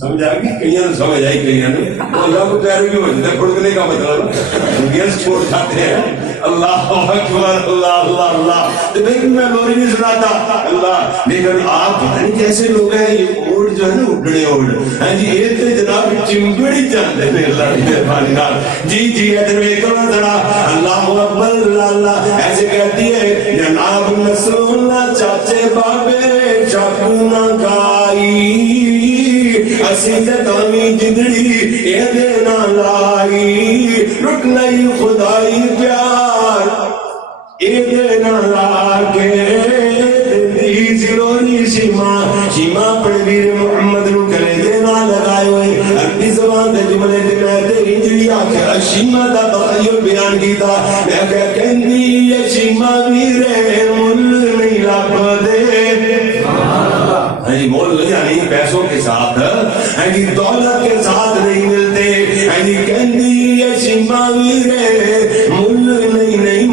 سمجھ آ گئی؟ کئیاں نے سمجھ آئی، کئیاں نے اللہ کو پیارے بھی ہو جاتے ہیں، پھڑکنے کا مطلب گیس چھوڑ جاتے ہیں۔ اللہ اکبر اللہ اللہ اللہ، لیکن میں لوری نہیں سناتا اللہ، لیکن آپ پتہ نہیں کیسے لوگ ہیں، یہ اوڑ جو ہے نا اڈنے اوڑ ہیں جی، یہ تو جناب چمبڑی جاندے ہیں اللہ کی مہربانی نال جی جی۔ ادھر ایک اور ذرا اللہ اکبر اللہ اللہ، ایسے کہتی ہے جناب نسلوں نہ چاچے بابے چک نہ کھائی، اسی تامی جدڑی ایدے نہ لائی، رک نہیں خدائی پیار ایدے نہ لاکے دی زلونی شیما پڑویر محمد نو کرے دے نہ لگائے ہوئے عربی زبان دے جملے دے میں تیری جڑی آکھے شیما دا تخیل بیان کیتا، میں کہندی یہ شیما ویرے مل نہیں لب دے، مول یعنی پیسوں کے ساتھ دولت کے ساتھ نہیں ملتے، کہندی یہ شیما ویرے مل نہیں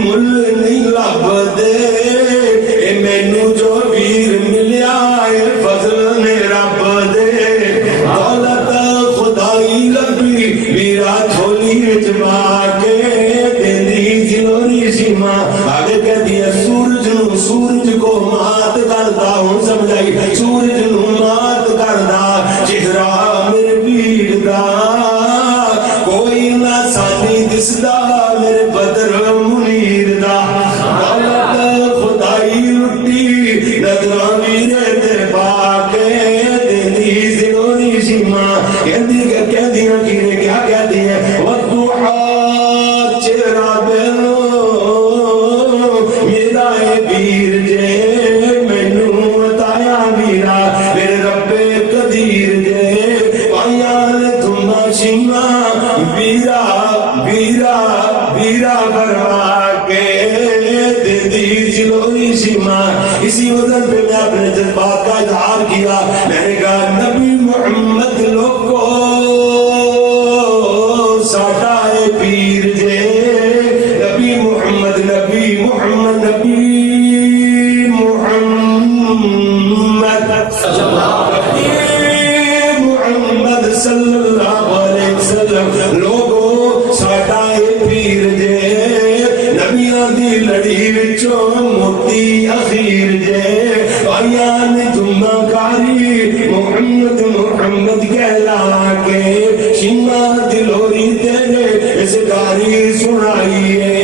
لب دے، مینو جو ویر ملیا ہے فضل نے رب دے، دولت خدائی لبی ویرا جھولی وچ پا کے دیندی زلوری شیما۔ آگے کہتی ہے سورج کو مات کردا ہوں، سمجھائی سورج نو مات کردا چہرہ میرے ویر دا، کوئی نہ سانی دسدا میرے بدر منیر دا، دولت خدائی لٹی نظراں ویرے تے پا کے دیندی زلوری شیما۔ کہندی کیا کہتی ہے والضحیٰ چہرہ بینو میرا اے ویر جے مینوں بتایا ویرا میرے رب قدیر جے، پایان تما شیما ویرا ویرا ویرا بروا کے دیندی زلوری شیما۔ اسی وزن پہ میں اپنے جذبات کا اظہار کیا، میں نے کہا نبی محمد لوگو ساڈا اے پیر جے، نبی محمد نبی محمد نبی محمد صلی اللہ علیہ وسلم لوگو ساڈا اے پیر جے، نبیاں دی لڑی وچوں موتی اخیر جے، بھائیان جمعہ کاری محمد محمد کہلا کے شیما دلوری تیرے اس کاری سنائی ہے،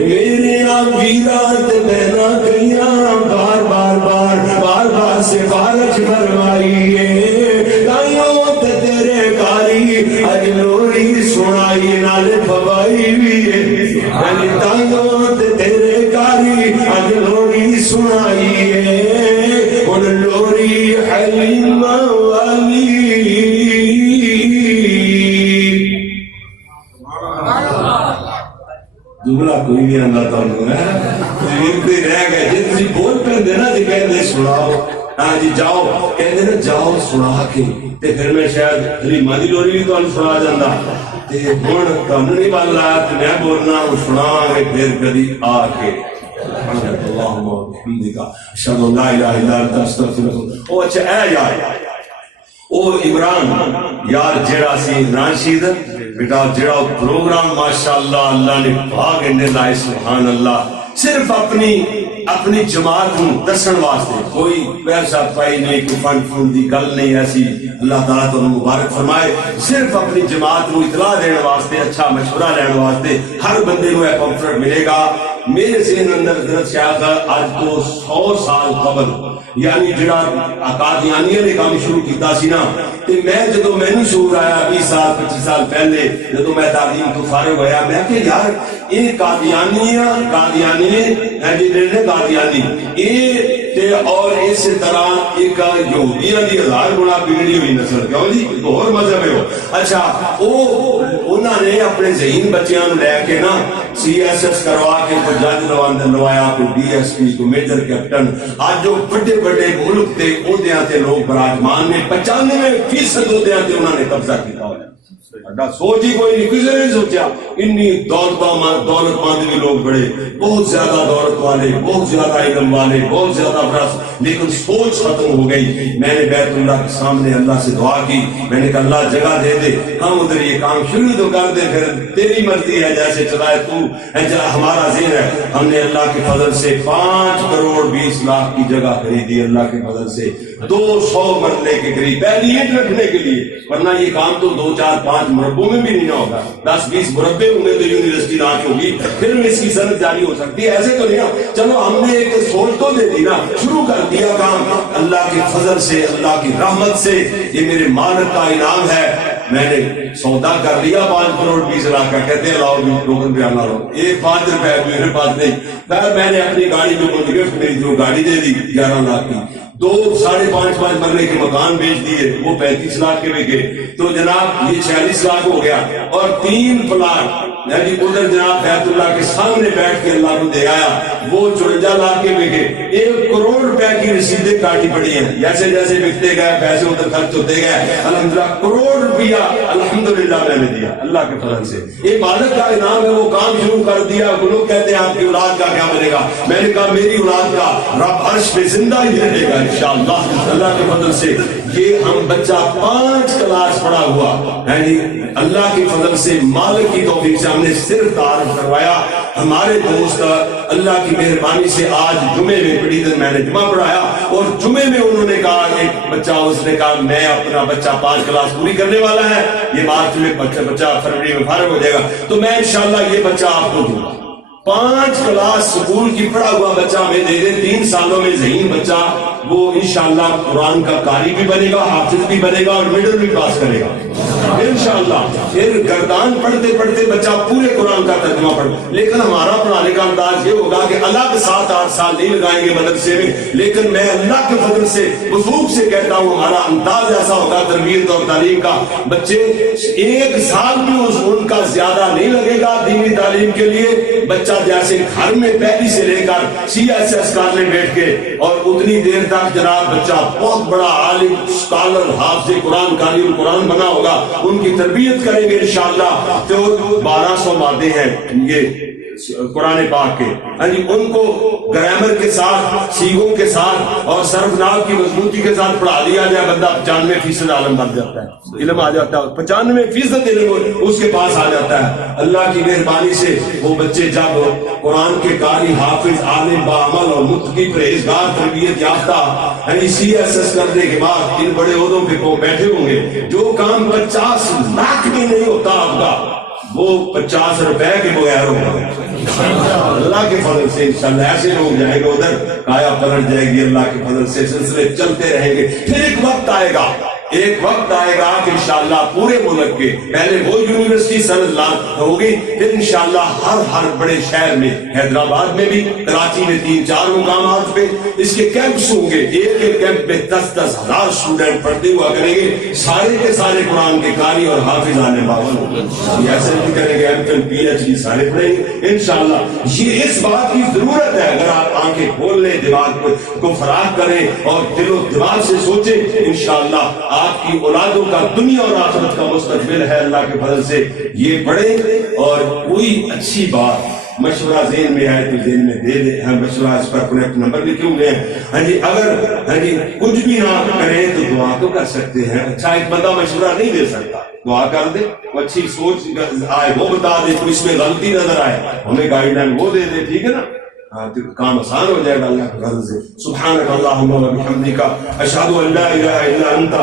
میرے ویرات بہنا کئیاں بار بار سفارش فرمائی ہے، نہیں آتا تمہیں رہ گئے جی تھی بول پہ نا جی کہ سناؤ ہاں جی جاؤ کہتے نا جاؤ سنا کے تے پھر میں شاید حلیمہ دی لوری بھی تمہیں سنا جانا تے ہن تمہیں نہیں بول رہا تے میں بولنا سنا گے پھر کبھی آ کے اللہم وبحمدک اشہد ان لا الہ الا انت استغفرک او اچھا اے یار او عمران یار جڑا سی عمران شید بیٹا جڑا پروگرام ماشاءاللہ اللہ نے بھاگ نے لائے سبحان اللہ صرف اپنی جماعت کو دسن واسطے کوئی پیسہ پائی نہیں کوئی فنڈ فنڈ دی گل نہیں ایسی اللہ تعالیٰ تو مبارک فرمائے صرف اپنی جماعت کو اطلاع دینے واسطے اچھا مشورہ لینے واسطے ہر بندے کو ایک پمفلٹ ملے گا میرے ذہن اندر حضرت شاہ آج تو 100 سال قبل یعنی جڑا قادیانیہ نے کام شروع کیتا سی نا تے میں جدو میں نے شعور آیا 20 سال 25 سال پہلے جدو میں تعلیم تو فارغ ہویا میں کہ یار یہ قادیانی ہے تے اور اس طرح ایک یہودیاں دی 1000 گنا بگڑی ہوئی نسل کیوں جی کوئی اور مذہب ہے وہ اچھا انہوں نے اپنے ذہین بچیاں لے کے نا سی ایس ایس کروا کے کوئی جج لوایا کوئی ڈی ایس پی کوئی میجر کیپٹن آج جو بڑے بڑے ملک تے عہدیاں تے لوگ براجمان نے 95% عہدیاں تے انہوں نے قبضہ کیا ہوا ہے سوچ ہی کوئی نہیں کسی نے سوچا انی دولت مند بھی لوگ بڑے بہت زیادہ دولت والے بہت زیادہ علم والے بہت زیادہ برس لیکن سوچ ختم ہو گئی میں نے بیت اللہ کے سامنے اللہ سے دعا کی میں نے کہا اللہ جگہ دے دے ہم ادھر یہ کام شروع تو کر دے پھر تیری مرضی ہے جیسے چلائے تو ہمارا ذہن ہے ہم نے اللہ کے فضل سے 5 کروڑ 20 لاکھ کی جگہ خریدی اللہ کے فضل سے 200 مرلے کے قریب پہلی اینٹ رکھنے کے لیے ورنہ یہ کام تو 2 4 5 مربوں میں بھی نہیں ہوگا 10-20 مربے ہوں گے تو یونیورسٹی لانچ ہوگی پھر میں اس کی صنعت جاری ہو سکتی ہے ایسے تو نہیں چلو ہم نے ایک سوچ تو دے دی نا شروع کر دیا کام اللہ کے فضل سے اللہ کی رحمت سے یہ میرے مالک کا انعام ہے میں نے سودا کر لیا 5 کروڑ 20 لاکھ کا کہتے ہیں لاؤ بھی ٹوکن پہ آنا رہو ایک 5 روپے میرے پاس نہیں پھر میں نے اپنی گاڑی جو کوئی گفٹ میری جو گاڑی دے دی 11 لاکھ کی 2 5.5 مرلے کے مکان بیچ دیے وہ 35 لاکھ کے بکے تو جناب یہ 46 لاکھ ہو گیا اور 3 پلاٹ یعنی ادھر جناب بیت اللہ کے سامنے بیٹھ کے اللہ کو دے آیا وہ 54 لاکھ کے بکے 1 کروڑ روپے کی رسیدیں کاٹی پڑی ہیں جیسے جیسے بکتے گئے پیسے ادھر خرچ ہوتے گئے الحمدللہ کروڑ روپیہ الحمدللہ میں نے دیا اللہ کے فضل سے یہ مالک کا انعام ہے وہ کام شروع کر دیا لوگ کہتے ہیں آپ کی اولاد کا کیا بنے گا میں نے کہا میری اولاد کا رب عرش پہ زندہ ہی رہے گا انشاءاللہ اللہ کے فضل سے یہ ہم بچہ 5 کلاس پڑھا ہوا یعنی اللہ کی فضل سے مالک کی توفیق سے ہم نے صرف تعارف کروایا ہمارے دوست اللہ کی مہربانی سے آج جمعے میں پڑھی دن میں نے جمعہ پڑھایا اور جمعے میں انہوں نے کہا ایک بچہ اس نے کہا میں اپنا بچہ 5 کلاس پوری کرنے والا ہے یہ مارچ میں بچہ فروری میں فارغ ہو جائے گا تو میں انشاءاللہ یہ بچہ آپ کو دوں گا 5 کلاس سکول کی پڑھا ہوا بچہ میں دے دے 3 سالوں میں ذہین بچہ وہ انشاءاللہ قرآن کا قاری بھی بنے گا حافظ بھی بنے گا اور میڈل بھی پاس کرے گا انشاءاللہ پھر گردان پڑھتے پڑھتے بچہ پورے قرآن کا ترجمہ پڑھ لیکن ہمارا پڑھانے کا انداز یہ ہوگا کہ الگ 7-8 سال نہیں لگائیں گے مدرسے میں لیکن میں اللہ کے فضل سے وثوق سے کہتا ہوں ہمارا انداز ایسا ہوگا تربیت اور تعلیم کا بچے 1 سال بھی ان کا زیادہ نہیں لگے گا دینی تعلیم کے لیے بچہ جیسے گھر میں پہلی سے لے کر سی ایس ایس کرنے بیٹھ کے اور اتنی دیر تک جناب بچہ بہت بڑا عالم اسکالر حافظ قرآن قاری القرآن بنا ہوگا ان کی تربیت کریں گے انشاءاللہ تو 1200 مادے ہیں یہ قرآن پاک کے ان کو گرامر کے ساتھ سیغوں کے ساتھ اور صرف نحو کی مضبوطی کے ساتھ پڑھا دیا جائے بندہ 95% عالم بن جاتا ہے علم آ جاتا ہے 95% علم اس کے پاس آ جاتا ہے اللہ کی مہربانی سے وہ بچے جب قرآن کے قاری حافظ عالم باعمل اور متقی پرہیزگار تربیت یافتہ یعنی سی ایس ایس کرنے کے بعد ان بڑے عہدوں پہ بیٹھے ہوں گے جو کام 50 لاکھ بھی نہیں ہوتا آپ کا وہ 50 روپے کے بغیر ہوگا اللہ کے فضل سے انشاءاللہ ایسے لوگ جائیں گے ادھر کایا پلٹ جائے گی اللہ کے فضل سے سلسلے چلتے رہیں گے پھر ایک وقت آئے گا ایک وقت آئے گا کہ انشاءاللہ پورے ملک کے پہلے وہ یونیورسٹی سند ہوگی، پھر انشاءاللہ ہر بڑے شہر میں، حیدرآباد میں بھی، کراچی میں 3-4 مقامات پہ اس کے کیمپس ہوں گے، ایک ایک کیمپ میں 10-10 ہزار اسٹوڈنٹ پڑھتے ہوا کریں گے، سارے کے سارے قرآن کے قاری اور حافظ آنے باون ہوں گے، ایسے نہیں کریں گے M phil P H D سارے پڑھیں گے انشاءاللہ۔ یہ اس بات کی ضرورت ہے، اگر آپ آنکھیں کھول لیں، دماغ کو فراغ کریں اور دل و دماغ سے سوچیں، انشاءاللہ آپ کی اولادوں کا دنیا اور آخرت کا مستقبل ہے اللہ کے فضل سے۔ یہ پڑھیں اور کوئی اچھی بات مشورہ ذہن میں آئے تو ذہن میں دے دیں، ہم مشورہ اس پر کنیکٹ نمبر لکھے ہوئے ہیں، ہاں جی اگر ہاں جی کچھ بھی نہ کریں تو دعا تو کر سکتے ہیں۔ اچھا ایک بندہ مشورہ نہیں دے سکتا، دعا کر دے، وہ اچھی سوچ آئے وہ بتا دے، تو اس میں غلطی نظر آئے ہمیں گائیڈ لائن وہ دے دے، ٹھیک ہے نا، ہاں تو کام آسان ہو جائے گا اللہ کے فضل سے۔ سبحانک اللہم و بحمدک، اشہد ان لا الہ الا انت